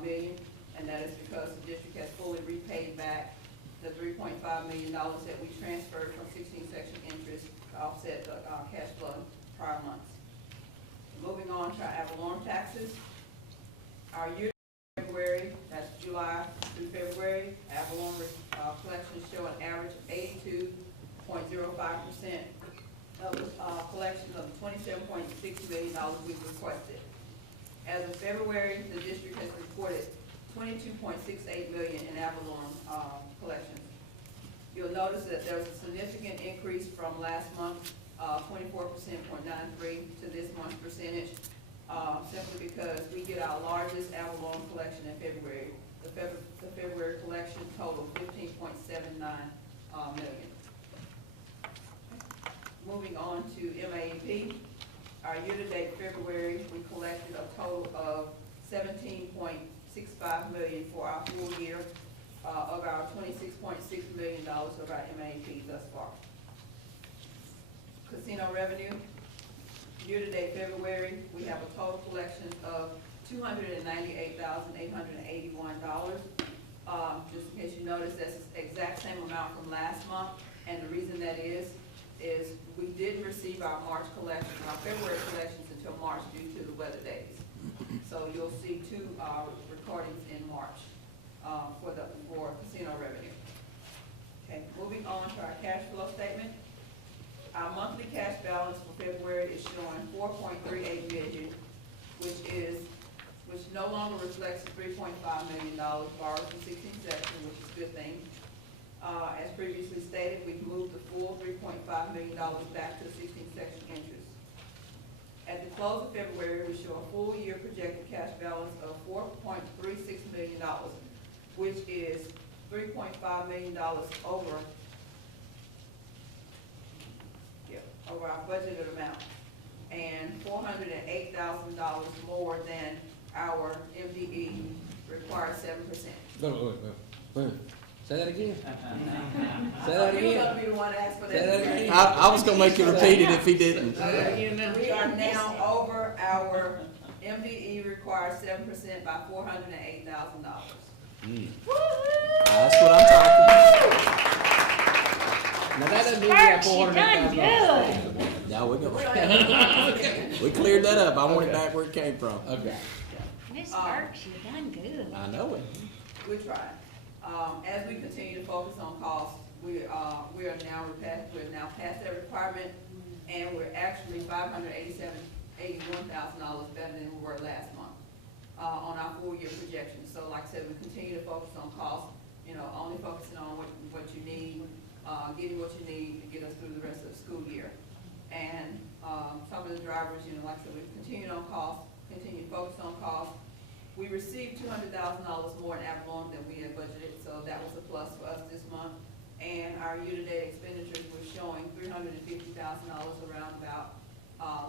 million, and that is because the district has fully repaid back the $3.5 million that we transferred from 16th section interest to offset the cash flow prior months. Moving on to our ad valorem taxes. Our year February, that's July through February, ad valorem collections show an average of 82.05% of the collections of $27.6 million we've requested. As of February, the district has reported $22.68 million in ad valorem collections. You'll notice that there was a significant increase from last month, 24.93% to this month's percentage, simply because we get our largest ad valorem collection in February. The February collection totaled $15.79 million. Moving on to MAEP, our year-to-date February, we collected a total of $17.65 million for our full year of our $26.6 million of our MAEP thus far. Casino revenue, year-to-date February, we have a total collection of $298,881. Just in case you notice, that's the exact same amount from last month, and the reason that is we didn't receive our March collection, our February collections until March due to the weather days. So you'll see two recordings in March for casino revenue. Okay, moving on to our cash flow statement. Our monthly cash balance for February is showing $4.38 million, which no longer reflects the $3.5 million borrowed from 16th section, which is a good thing. As previously stated, we've moved the full $3.5 million back to 16th section interest. At the close of February, we show a full year projected cash balance of $4.36 million, which is $3.5 million over our budgeted amount, and $408,000 more than our MDE required 7%. Wait. Say that again. Say that You're again. gonna be the one to ask for Say that again. I was gonna make you repeat it if he didn't. Say that again now. We are now over our MDE requires 7% by $408,000. That's what I'm talking about. Now, that doesn't mean we have Sparks, you done $408,000. good. No, we're We don't gonna, have we cleared that up. I want it Okay. back where it came from. Okay. Miss Sparks, you done good. I know it. We tried. As we continue to focus on costs, we're now past that requirement, and we're actually $581,000 better than we were last month, on our full-year projection. So like I said, we continue to focus on costs, only focusing on what you need, getting what you need to get us through the rest of the school year. And, some of the drivers, like I said, we've continued on costs, continue to focus on costs. We received $200,000 more in ad valorem than we had budgeted, so that was a plus for us this month. And our year-to-date expenditures were showing $350,000 around about,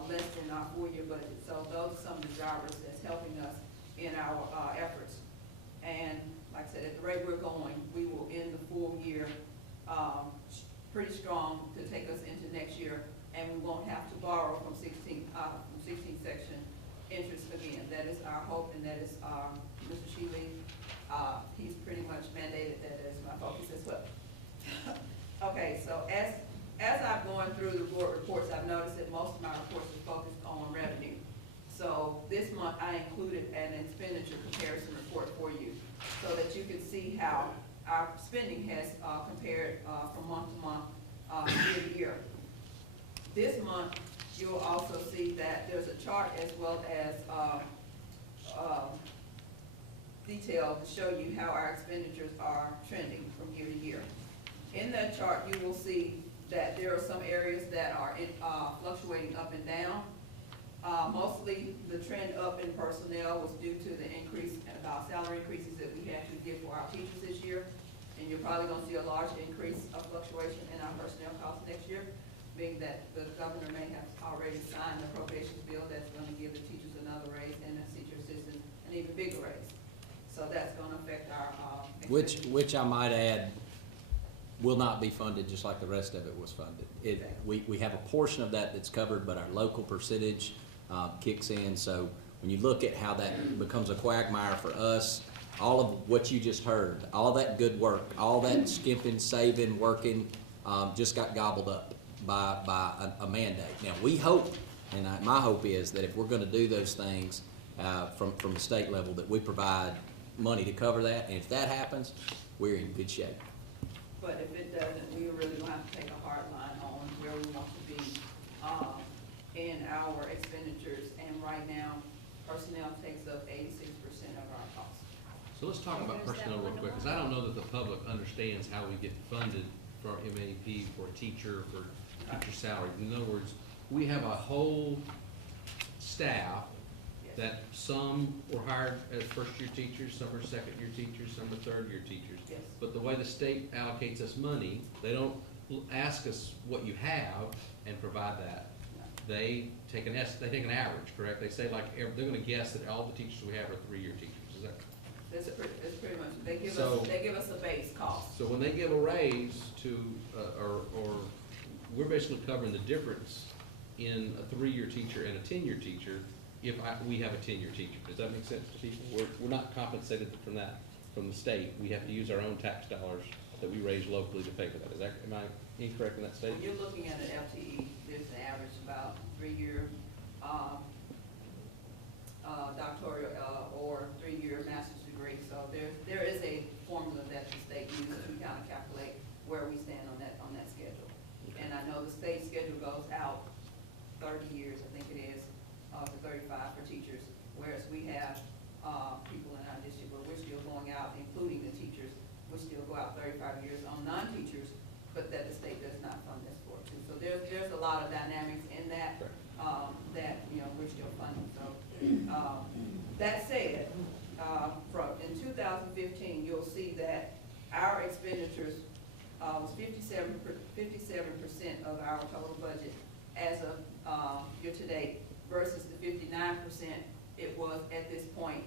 less than our full-year budget. So those are some of the drivers that's helping us in our, efforts. And like I said, at the rate we're going, we will end the full year, pretty strong to take us into next year, and we won't have to borrow from 16th section interest again. That is our hope, and that is, Mr. Shealy, he's pretty much mandated that as my focus as well. Okay, so as I've gone through the board reports, I've noticed that most of my reports are focused on revenue. So this month, I included an expenditure comparison report for you, so that you can see how our spending has compared from month to month, year to year. This month, you'll also see that there's a chart as well as detail to show you how our expenditures are trending from year to year. In that chart, you will see that there are some areas that are fluctuating up and down. Mostly the trend up in personnel was due to the increase, salary increases that we had to give for our teachers this year. And you're probably gonna see a large increase of fluctuation in our personnel costs next year, being that the governor may have already signed the appropriations bill that's gonna give the teachers another raise and the teacher assistants an even bigger raise. So that's gonna affect our, Which I might add, will not be funded just like the rest of it was funded. We have a portion of that that's covered, but our local percentage kicks in. So when you look at how that becomes a quagmire for us, all of what you just heard, all that good work, all that skimping, saving, working, just got gobbled up by a mandate. Now, we hope, and my hope is that if we're gonna do those things from the state level, that we provide money to cover that, and if that happens, we're in good shape. but if it doesn't, we really gonna have to take a hard line on where we want to be, in our expenditures. And right now, personnel takes up 86% of our costs. So let's talk about personnel real quick, because I don't know that the public understands how we get funded for our MAP, for a teacher, for teacher salary. In other words, we have a whole staff Yes. that some were hired as first-year teachers, some are second-year teachers, some are third-year teachers. Yes. But the way the state allocates us money, they don't ask us what you have and provide that. They take an average, correct? They say like, they're gonna guess that all the teachers we have are three-year teachers, is that? That's pretty much, they give So- us a base cost. So when they give a raise to, or we're basically covering the difference in a three-year teacher and a 10-year teacher if we have a 10-year teacher. Does that make sense to people? We're not compensated from that, from the state. We have to use our own tax dollars that we raise locally to pay for that. Am I incorrect in that When statement? you're looking at an FTE, there's an average about three-year, doctoral, or three-year master's degree. So there is a formula that the state uses to kind of calculate where we stand on that schedule. And I know the state schedule goes out 30 years, I think it is, to 35 for teachers, whereas we have, people in our district where we're still going out, including the teachers, we still go out 35 years on non-teachers, but that the state does not fund this for too. So there's a lot of dynamics in that, that, we're still funding. So, that said, in 2015, you'll see that our expenditures, was 57% of our total budget as of, year-to-date versus the 59% it was at this point,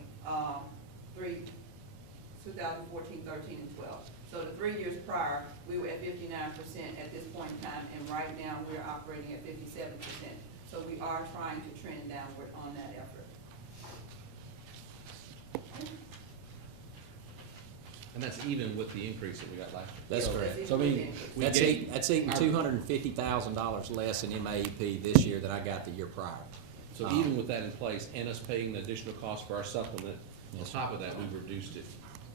2014, 13, and 12. So the 3 years prior, we were at 59% at this point in time, and right now we're operating at 57%. So we are trying to trend downward on that effort. And that's even with the increase that we got last year. That's So- correct. So I mean, we That's gave- eating our- $250,000 less in MAEP this year than I got the year prior. So even with that in place and us paying the additional cost for our supplement, on Yes. top of that, we reduced it.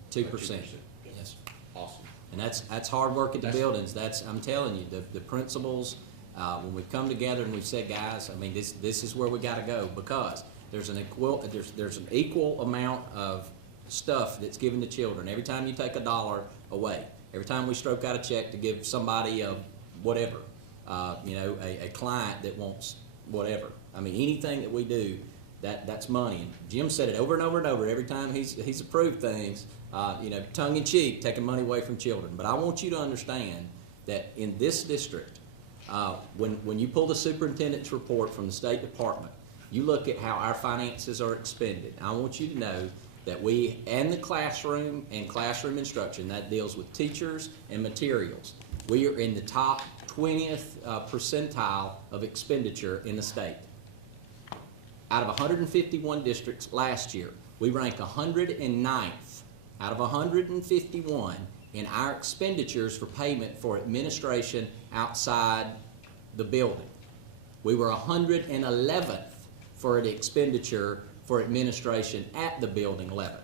2%. Yes. Awesome. And that's hard work at the That's- buildings. I'm telling you, the principals, when we've come together and we've said, guys, I mean, this is where we gotta go, because there's an equal amount of stuff that's given to children. Every time you take a dollar away, every time we stroke out a check to give somebody a whatever, a client that wants whatever. I mean, anything that we do, that's money. And Jim said it over and over and over, every time he's approved things, tongue in cheek, taking money away from children. But I want you to understand that in this district, when you pull the superintendent's report from the State Department, you look at how our finances are expended. I want you to know that we, and the classroom and classroom instruction, that deals with teachers and materials, we are in the top 20th percentile of expenditure in the state. Out of 151 districts last year, we rank 109th out of 151 in our expenditures for payment for administration outside the building. We were 111th for the expenditure for administration at the building level.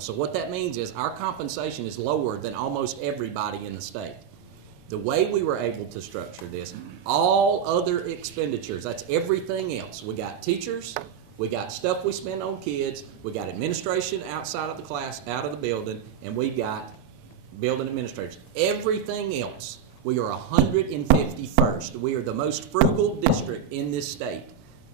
So what that means is our compensation is lower than almost everybody in the state. The way we were able to structure this, all other expenditures, that's everything else. We got teachers, we got stuff we spend on kids, we got administration outside of the class, out of the building, and we got building administrators. Everything else, we are 151st. We are the most frugal district in this state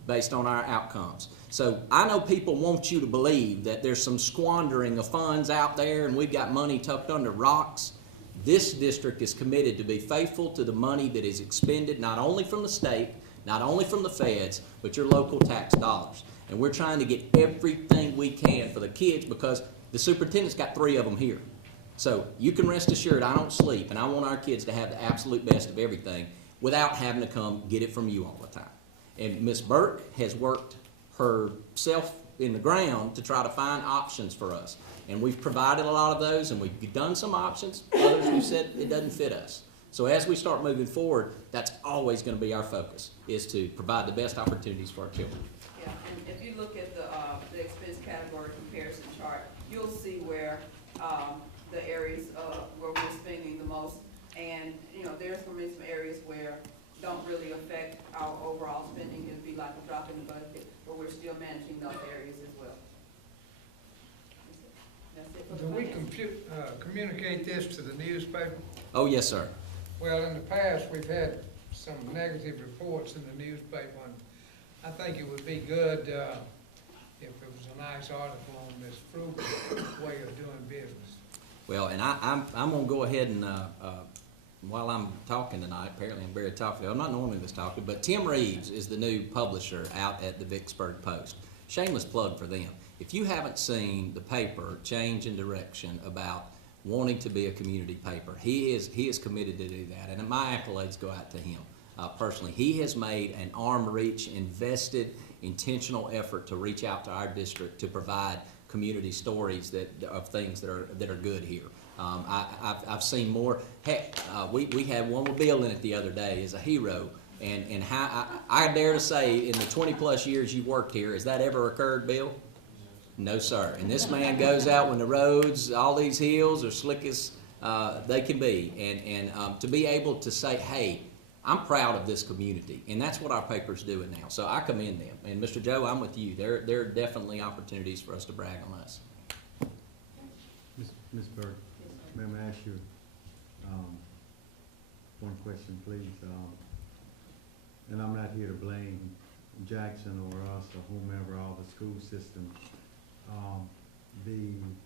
based on our outcomes. So I know people want you to believe that there's some squandering of funds out there and we've got money tucked under rocks. This district is committed to be faithful to the money that is expended, not only from the state, not only from the feds, but your local tax dollars. And we're trying to get everything we can for the kids, because the superintendent's got 3 of them here. So you can rest assured I don't sleep, and I want our kids to have the absolute best of everything without having to come get it from you all the time. And Ms. Burke has worked herself in the ground to try to find options for us. And we've provided a lot of those, and we've done some options. Others we've said it doesn't fit us. So as we start moving forward, that's always going to be our focus, is to provide the best opportunities for our children. Yeah, and if you look at the expense category comparison chart, you'll see where the areas where we're spending the most. And, there's going to be some areas where don't really affect our overall spending. It'd be like a drop in the bucket, but we're still managing those areas as well. That's it for the Do we finance. communicate this to the newspaper? Oh, yes, sir. Well, in the past, we've had some negative reports in the newspaper, and I think it would be good if it was a nice article on this frugal way of doing business. Well, and I'm going to go ahead and, while I'm talking tonight, apparently I'm very talkative. I'm not normally this talkative, but Tim Reeves is the new publisher out at the Vicksburg Post. Shameless plug for them. If you haven't seen the paper change in direction about wanting to be a community paper, he is committed to do that, and my accolades go out to him personally. He has made an arm reach, invested, intentional effort to reach out to our district to provide community stories of things that are good here. I've seen more. Heck, we had one with Bill in it the other day as a hero, and how I dare to say, in the 20+ years you worked here, has that ever occurred, Bill? No, sir. And this man goes out when the roads, all these hills are slick as they can be, and to be able to say, hey, I'm proud of this community, and that's what our paper's doing now. So I commend them. And Mr. Joe, I'm with you. There are definitely opportunities for us to brag on us. Ms. Burke, may I ask you one question, please? And I'm not here to blame Jackson or us or whomever, all the school systems.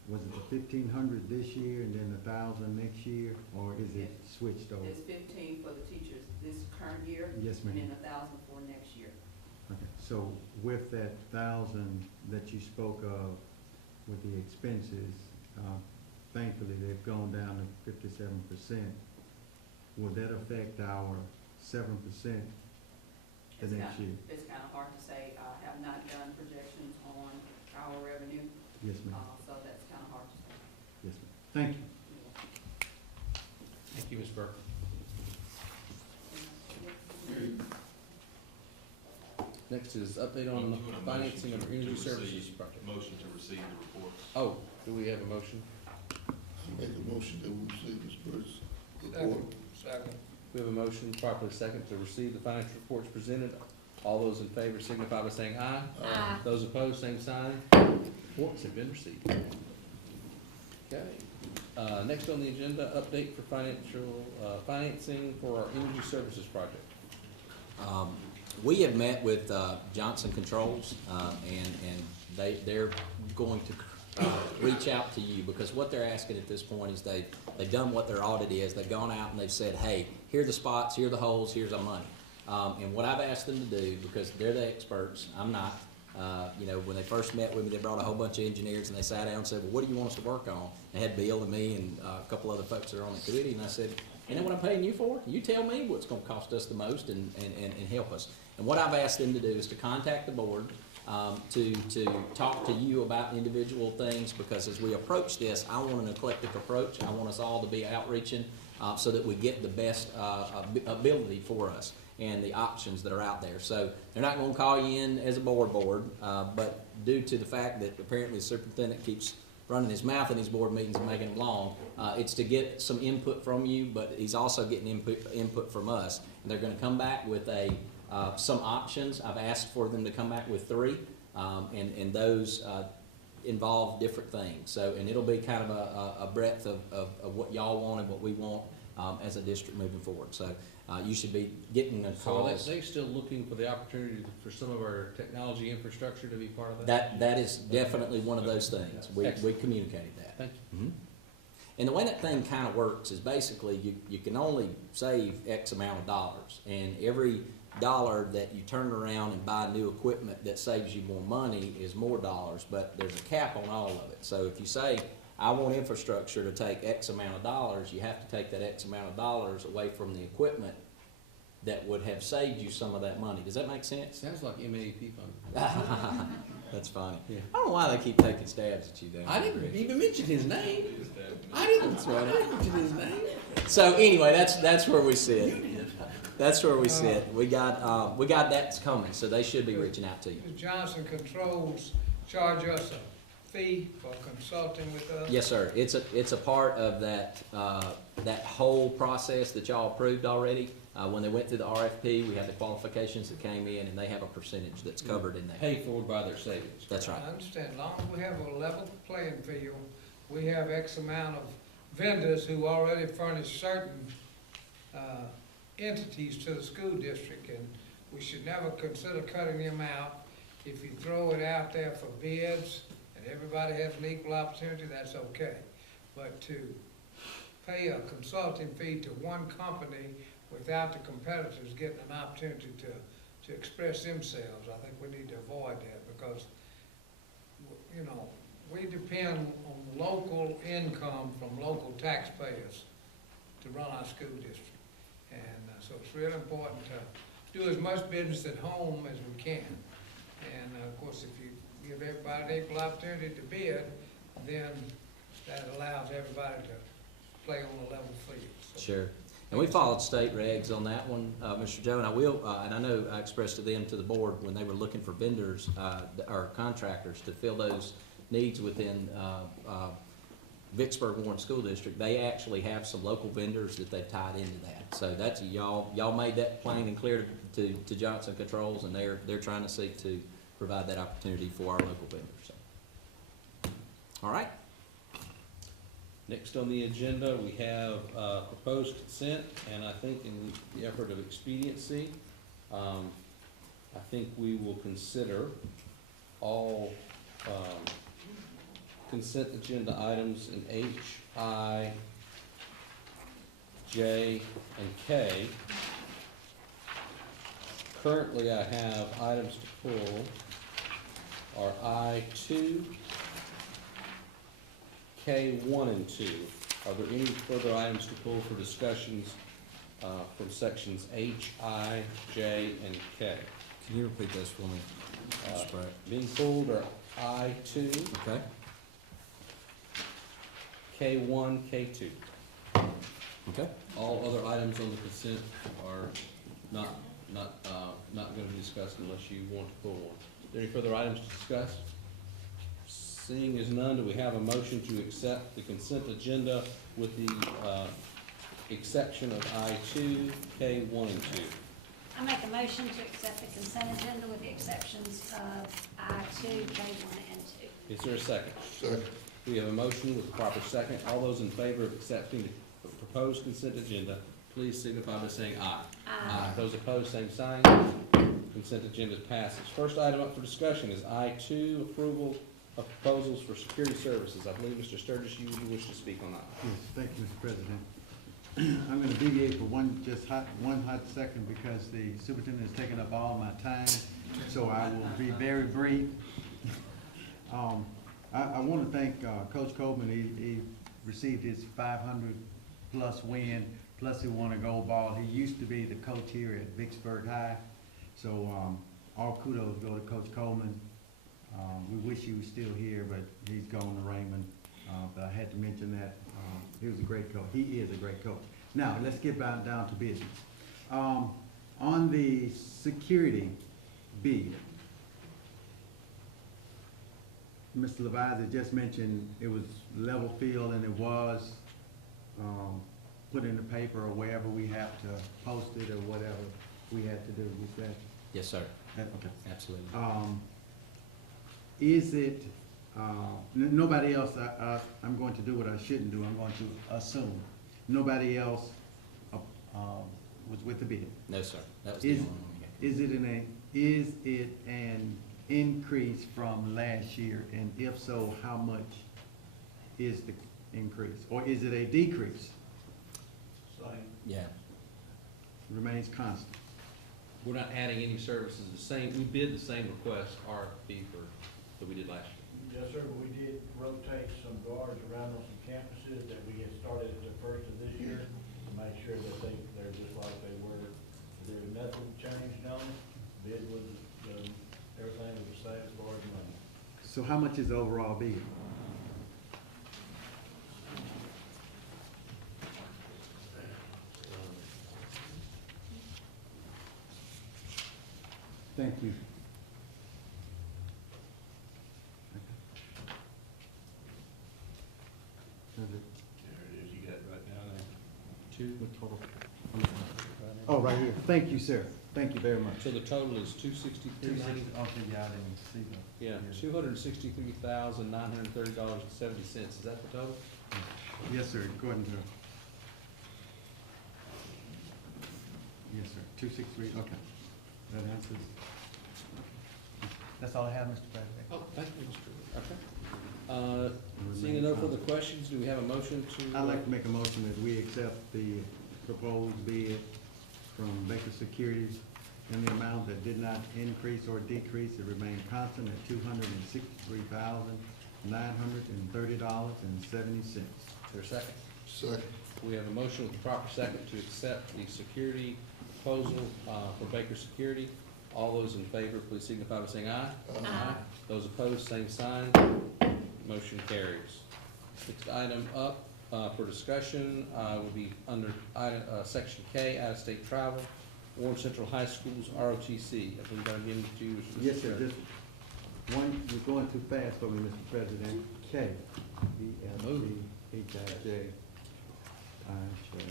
Was it the 1,500 this year and then 1,000 next year, or is it switched over? It's 15 for the teachers this current year. Yes, ma'am. And then 1,000 for next year. Okay, so with that 1,000 that you spoke of with the expenses, thankfully they've gone down to 57%. Will that affect our 7% the next year? It's kind of hard to say. I have not done projections on our revenue. Yes, ma'am. So that's kind of hard to say. Yes, ma'am. Thank you. Thank you, Ms. Burke. Next is update on You want a motion financing of to energy receive- services project. Motion to receive the reports. Oh, do we have a motion? I make a motion that we receive this first report. Second. We have a motion, properly second, to receive the financial reports presented. All those in favor signify by saying aye. Aye. Those opposed, same sign. Reports have been received. Okay. Next on the agenda, update for financing for our energy services project. We have met with Johnson Controls, and they're going to reach out to you, because what they're asking at this point is they've done what their audit is. They've gone out and they've said, hey, here are the spots, here are the holes, here's our money. And what I've asked them to do, because they're the experts, I'm not, when they first met with me, they brought a whole bunch of engineers, and they sat down and said, well, what do you want us to work on? They had Bill and me and a couple other folks that are on the committee, and I said, you know what I'm paying you for? You tell me what's gonna cost us the most and help us. And what I've asked them to do is to contact the board, to talk to you about individual things, because as we approach this, I want an eclectic approach. I want us all to be outreaching, so that we get the best ability for us and the options that are out there. So they're not gonna call you in as a board, but due to the fact that apparently the superintendent keeps running his mouth in these board meetings and making them long, it's to get some input from you, but he's also getting input from us. And they're gonna come back with some options. I've asked for them to come back with 3, and those involve different things. So, and it'll be kind of a breadth of what y'all want and what we want as a district moving forward. So you should be getting a So call. are they still looking for the opportunity for some of our technology infrastructure to be part of that? That is definitely one of those things. We Excellent. communicated that. Thank you. Mhm. And the way that thing kind of works is basically you can only save X amount of dollars, and every dollar that you turn around and buy new equipment that saves you more money is more dollars, but there's a cap on all of it. So if you say, I want infrastructure to take X amount of dollars, you have to take that X amount of dollars away from the equipment that would have saved you some of that money. Does that make sense? Sounds like MAP fund. That's funny. Yeah. I don't know why they keep taking stabs at you there. I didn't even mention his name. I That's didn't right. mention his name. So anyway, that's where we sit. That's where we sit. We got that's coming, so they should be reaching out to you. Does Johnson Controls charge us a fee for consulting with us? Yes, sir. It's a part of that whole process that y'all approved already. When they went through the RFP, we had the qualifications that came in, and they have a percentage that's covered in that. Paid for by their savings. That's right. I understand, as long as we have a level playing field, we have X amount of vendors who already furnish certain entities to the school district, and we should never consider cutting them out. If you throw it out there for bids, and everybody has an equal opportunity, that's okay. But to pay a consulting fee to one company without the competitors getting an opportunity to express themselves, I think we need to avoid that, because, we depend on local income from local taxpayers to run our school district. And so it's really important to do as much business at home as we can. And of course, if you give everybody an equal opportunity to bid, then that allows everybody to play on a level field. So Sure. And we followed state regs on that one, Mr. Joe, and I will, and I know I expressed to them, to the board, when they were looking for vendors, or contractors to fill those needs within, Vicksburg-Warren School District, they actually have some local vendors that they've tied into that. So that's, y'all made that plain and clear to Johnson Controls, and they're trying to seek to provide that opportunity for our local vendors, so. All right. Next on the agenda, we have proposed consent, and I think in the effort of expediency, I think we will consider all consent agenda items in H, I, J, and K. Currently, I have items to pull are I-2, K1 and 2. Are there any further items to pull for discussions from sections H, I, J, and K? Can you repeat those for me, Mr. Pratt? Being pulled are I-2, Okay, K1, K2. Okay. All other items on the consent are not gonna be discussed unless you want to pull one. Are there any further items to discuss? Seeing as none, do we have a motion to accept the consent agenda with the exception of I2, K1, and 2? I make a motion to accept the consent agenda with the exceptions of I-2, K1, and 2. Is there a second? Second. We have a motion with a proper second. All those in favor of accepting the proposed consent agenda, please signify by saying aye. Aye. Those opposed, same sign. Consent agenda passes. First item up for discussion is I2, approval of proposals for security services. I believe, Mr. Sturgis, you wish to speak on that. Yes, thank you, Mr. President. I'm gonna deviate for one hot second because the superintendent has taken up all my time, so I will be very brief. I wanna thank, Coach Coleman. He received his 500-plus win, plus he won a gold ball. He used to be the coach here at Vicksburg High, so, all kudos go to Coach Coleman. We wish he was still here, but he's gone to Raymond. But I had to mention that. He was a great coach. He is a great coach. Now, let's get down to business. On the security bid, Mr. Levi's had just mentioned it was level field and it was put in the paper or wherever we have to post it or whatever we had to do. Is that? Yes, sir. Okay. Absolutely. Is it, nobody else, I'm going to do what I shouldn't do, I'm going to assume. Nobody else was with the bid. No, sir. That was the Is, only one we got. is it an increase from last year? And if so, how much is the increase? Or is it a decrease? Yeah. Remains constant. We're not adding any services, we bid the same request, RFP that we did last year. Yes, sir, but we did rotate some guards around on some campuses that we had started at the first of this year to make sure that they're just like they were. There was nothing changed on it. Bid was, everything was the same as far as money. So how much is the overall bid? Thank you. There it is, you got it right down there. Two, the total. Oh, right here. Thank you, sir. Thank you very much. So the total is $263.90. Okay, yeah, I didn't see that. Yeah, $263,930.70. Is that the total? Yes, sir, according to. Yes, sir, 263, okay. That answers. That's all I have, Mr. President. Oh, thank you, Mr. Okay. Seeing no further questions, do we have a motion to? I'd like to make a motion that we accept the proposed bid from Baker Securities in the amount that did not increase or decrease. It remained constant at $263,930.70. Is there a second? Second. We have a motion with the proper second to accept the security proposal for Baker Security. All those in favor, please signify by saying aye. Aye. Those opposed, same sign. Motion carries. Next item up for discussion will be under Section K, out-of-state travel, Warren Central High School's ROTC. I believe I'll give it to you, Mr. Yes, sir, President. just one, you're going too fast for me, Mr. President. K, B, L, T, H, I, J, I, J.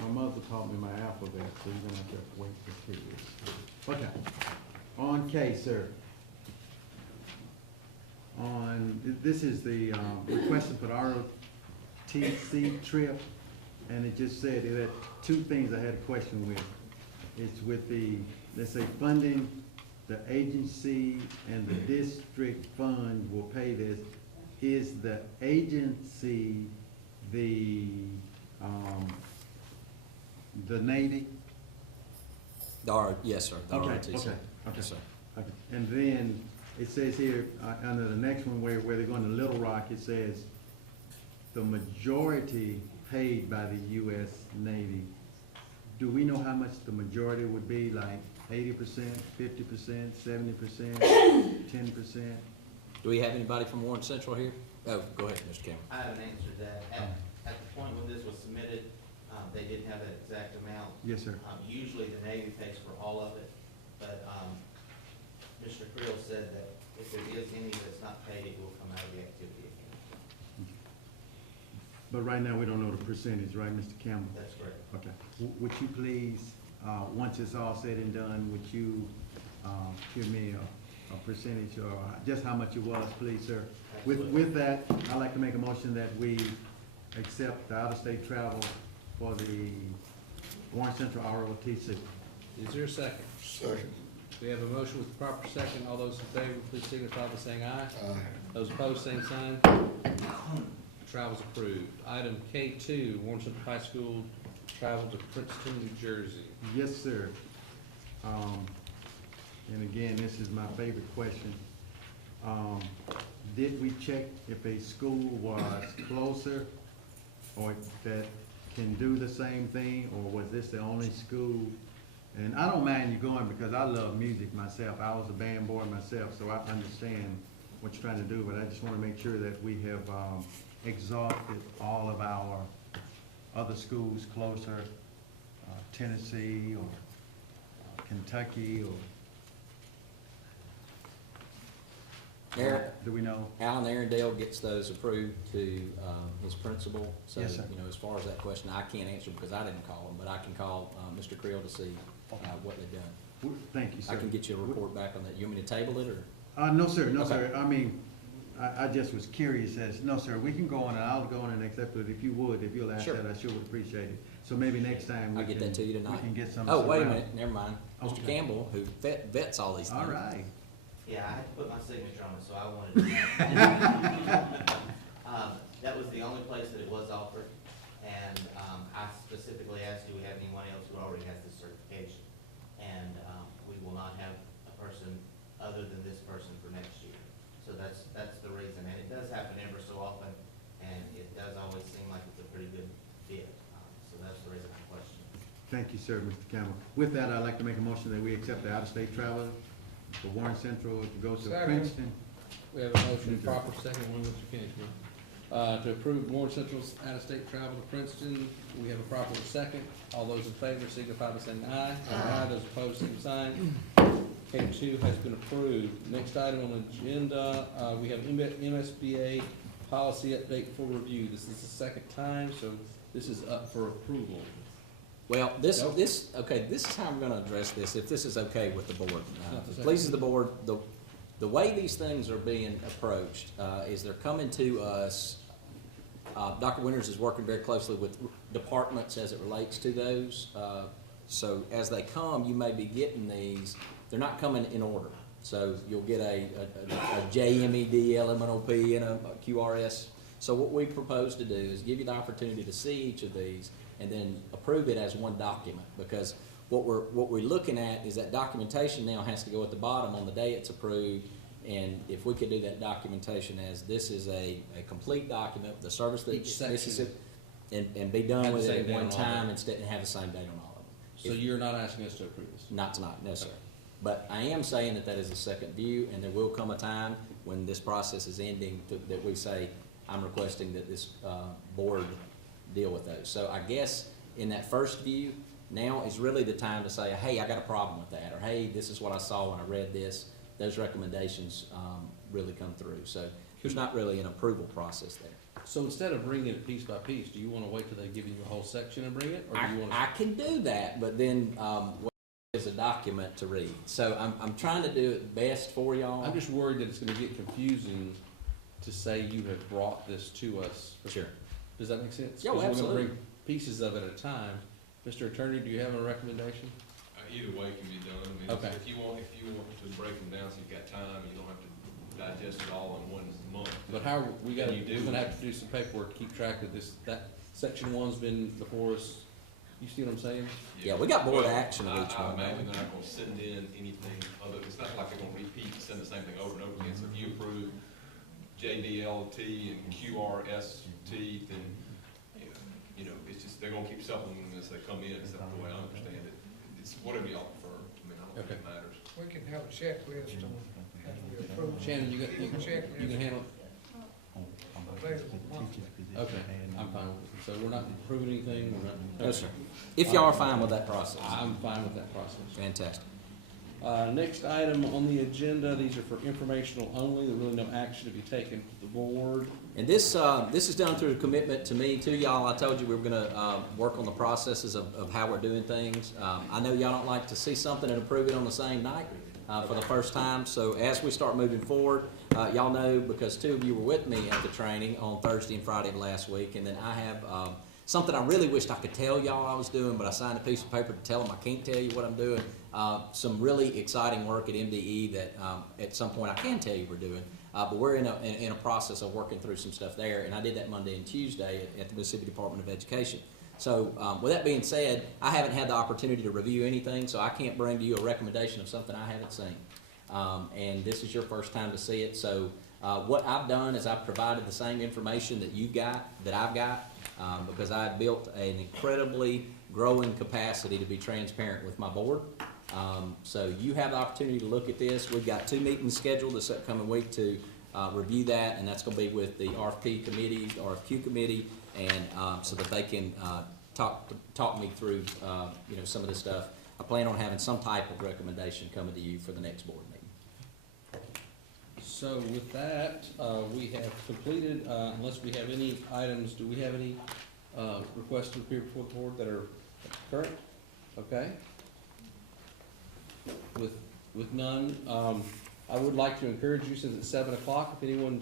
My mother taught me my alphabet, so you're gonna have to wait for 2 years. Okay, on K, sir. This is the request for the ROTC trip, and it just said it had two things I had a question with. It's with the, let's say, funding, the agency and the district fund will pay this. Is the agency the Navy? Yes, sir. The Okay, ROTC. okay, okay. Yes, sir. Okay. And then it says here, under the next one where they're going to Little Rock, it says the majority paid by the U.S. Navy. Do we know how much the majority would be, like 80%, 50%, 70%, 10%? Do we have anybody from Warren Central here? Oh, go ahead, Mr. Cameron. I have an answer to that. At the point when this was submitted, they didn't have that exact amount. Yes, sir. Usually the Navy pays for all of it, but, Mr. Creel said that if there is any that's not paid, it will come out of the activity account. But right now, we don't know the percentage, right, Mr. Campbell? That's correct. Okay. Would you please, once it's all said and done, would you give me a percentage or just how much it was, please, sir? With that, I'd like to make a motion that we accept the out-of-state travel for the Warren Central ROTC. Is there a second? Second. We have a motion with the proper second. All those in favor, please signify by saying aye. Aye. Those opposed, same sign. Travel's approved. Item K2, Warren Central High School travel to Princeton, New Jersey. Yes, sir. And again, this is my favorite question. Did we check if a school was closer or that can do the same thing, or was this the only school? And I don't mind you going because I love music myself. I was a band boy myself, so I understand what you're trying to do, but I just want to make sure that we have exhausted all of our other schools closer, Tennessee or Kentucky or, do we know? Alan Arundel gets those approved to his principal. So, Yes, sir. you know, as far as that question, I can't answer because I didn't call him, but I can call Mr. Creel to see what they've done. Thank you, sir. I can get you a report back on that. You want me to table it, or? No, sir, no, Okay. sir. I mean, I just was curious as, no, sir, we can go on and I'll go on and accept it if you would, if you'll ask Sure. that, I sure would appreciate it. So maybe next time we I'll can. get that to you tonight. We can get some. Oh, wait a minute, never mind. Mr. Okay. Campbell, who vets all these things. All right. Yeah, I had to put my signature on it, so I wanted to. That was the only place that it was offered, and, I specifically asked, do we have anyone else who already has this certification? And, we will not have a person other than this person for next year. So that's the reason, and it does happen ever so often, and it does always seem like it's a pretty good fit, so that's the reason I question it. Thank you, sir, Mr. Campbell. With that, I'd like to make a motion that we accept the out-of-state traveler for Warren Central to go to Second. Princeton. We have a motion, proper second, one Mr. Kingsman. To approve Warren Central's out-of-state travel to Princeton. We have a proper second. All those in favor signify by saying aye. Aye. Those opposed, same sign. K2 has been approved. Next item on the agenda, we have MSBA policy update for review. This is the second time, so this is up for approval. Well, this Nope. is how I'm gonna address this, if this is okay with the board. Not the If it second. pleases the board, the way these things are being approached, is they're coming to us. Dr. Winters is working very closely with departments as it relates to those. So as they come, you may be getting these, they're not coming in order. So you'll get a JMED, LMNOP, and a QRS. So what we propose to do is give you the opportunity to see each of these and then approve it as one document, because what we're looking at is that documentation now has to go at the bottom on the day it's approved. And if we could do that documentation as this is a complete document, the service that Each section. Mississippi, and be done Have the with same it at date one on all of time them. instead and have the same date on all of them. So you're not asking us to approve this? Not tonight, no, sir. Okay. But I am saying that is a second view, and there will come a time when this process is ending that we say, I'm requesting that this board deal with those. So I guess in that first view, now is really the time to say, hey, I got a problem with that, or hey, this is what I saw when I read this. Those recommendations really come through. So there's not really an approval process there. So instead of bringing it piece by piece, do you want to wait till they give you the whole section and bring it, or do you want to? I can do that, but then is a document to read. So I'm trying to do it best for y'all. I'm just worried that it's going to get confusing to say you have brought this to us. Sure. Does that make sense? Yeah, 'Cause we're gonna absolutely. bring pieces of it at a time. Mr. Attorney, do you have a recommendation? Either way can be done. I mean, Okay. if you want to break them down so you've got time, you don't have to digest it all in one month. But how, we're You do. gonna have to do some paperwork, to keep track of this, that section one's been before us. You see what I'm saying? Yeah, we got board Well, action of each I one. imagine they're not gonna send in anything other, it's not like they're gonna repeat and send the same thing over and over again. So if you approve JDLT and QRST, then, you know, it's just, they're gonna keep supplementing as they come in, is the way I understand it. It's whatever y'all prefer. I mean, I if Okay. it matters. We can have a checklist on, as we approve. Shannon, you can handle it? Available monthly. Okay, I'm fine with it. So we're not approving anything, we're not? No, sir. If y'all are fine with that process. I'm fine with that process. Fantastic. Next item on the agenda, these are for informational only, there's really no action to be taken to the board. And this is done through a commitment to me, to y'all. I told you we were gonna work on the processes of how we're doing things. I know y'all don't like to see something and approve it on the same night for the first time. So as we start moving forward, y'all know, because two of you were with me at the training on Thursday and Friday of last week, and then I have something I really wished I could tell y'all I was doing, but I signed a piece of paper to tell them I can't tell you what I'm doing. Some really exciting work at MDE that at some point I can tell you we're doing. But we're in a process of working through some stuff there, and I did that Monday and Tuesday at the Mississippi Department of Education. So with that being said, I haven't had the opportunity to review anything, so I can't bring to you a recommendation of something I haven't seen. And this is your first time to see it, so what I've done is I've provided the same information that you got, that I've got, because I've built an incredibly growing capacity to be transparent with my board. So you have the opportunity to look at this. We've got 2 meetings scheduled this upcoming week to review that, and that's going to be with the RFP committee, the RFQ committee, and so that they can talk me through some of this stuff. I plan on having some type of recommendation coming to you for the next board meeting. So with that, we have completed, unless we have any items, do we have any requests to appear before the board that are current? Okay. With none, I would like to encourage you, since it's 7 o'clock, if anyone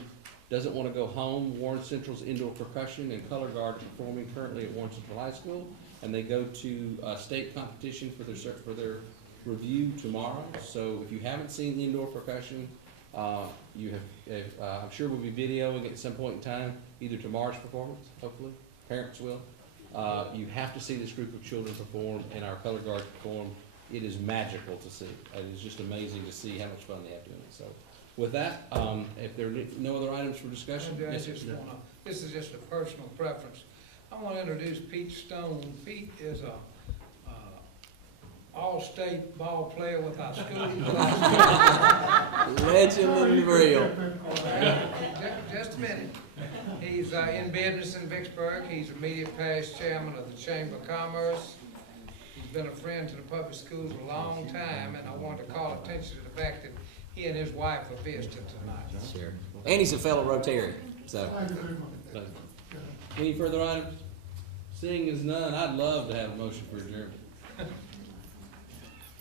doesn't want to go home, Warren Central's indoor percussion and color guard are performing currently at Warren Central High School, and they go to state competition for their review tomorrow. So if you haven't seen the indoor percussion, you have, I'm sure we'll be videoing at some point in time, either tomorrow's performance, hopefully, parents will. You have to see this group of children perform and our color guards perform. It is magical to see. It is just amazing to see how much fun they have doing it. So with that, if there are no other items for discussion. And I Yes, just sir. wanna, this is just a personal preference. I want to introduce Pete Stone. Pete is a all-state ball player with our school. Legend and real. Just a minute. He's in business in Vicksburg. He's immediate past chairman of the Chamber of Commerce. He's been a friend to the public schools a long time, and I wanted to call attention to the fact that he and his wife are visiting tonight. Sure. And he's a fellow Rotarian, so. Any further items? Seeing as none, I'd love to have a motion for adjournment.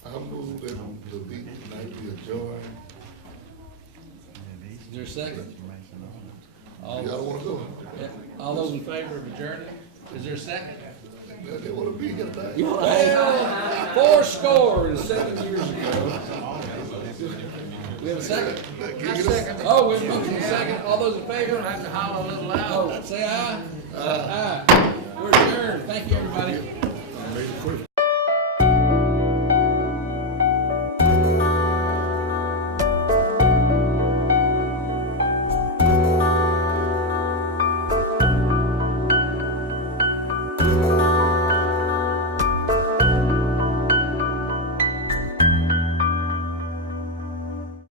I move that the meeting tonight be adjourned. Is there a second? Y'all don't wanna go? Yeah. All those in favor of adjourning? Is there a second? They wanna be here tonight. Well, 4 years ago. We have a second? I second it. Oh, we have a motion and a second. All those in You favor? don't have to holler a little loud. Oh, say aye. Aye. We're adjourned. Thank you, everybody.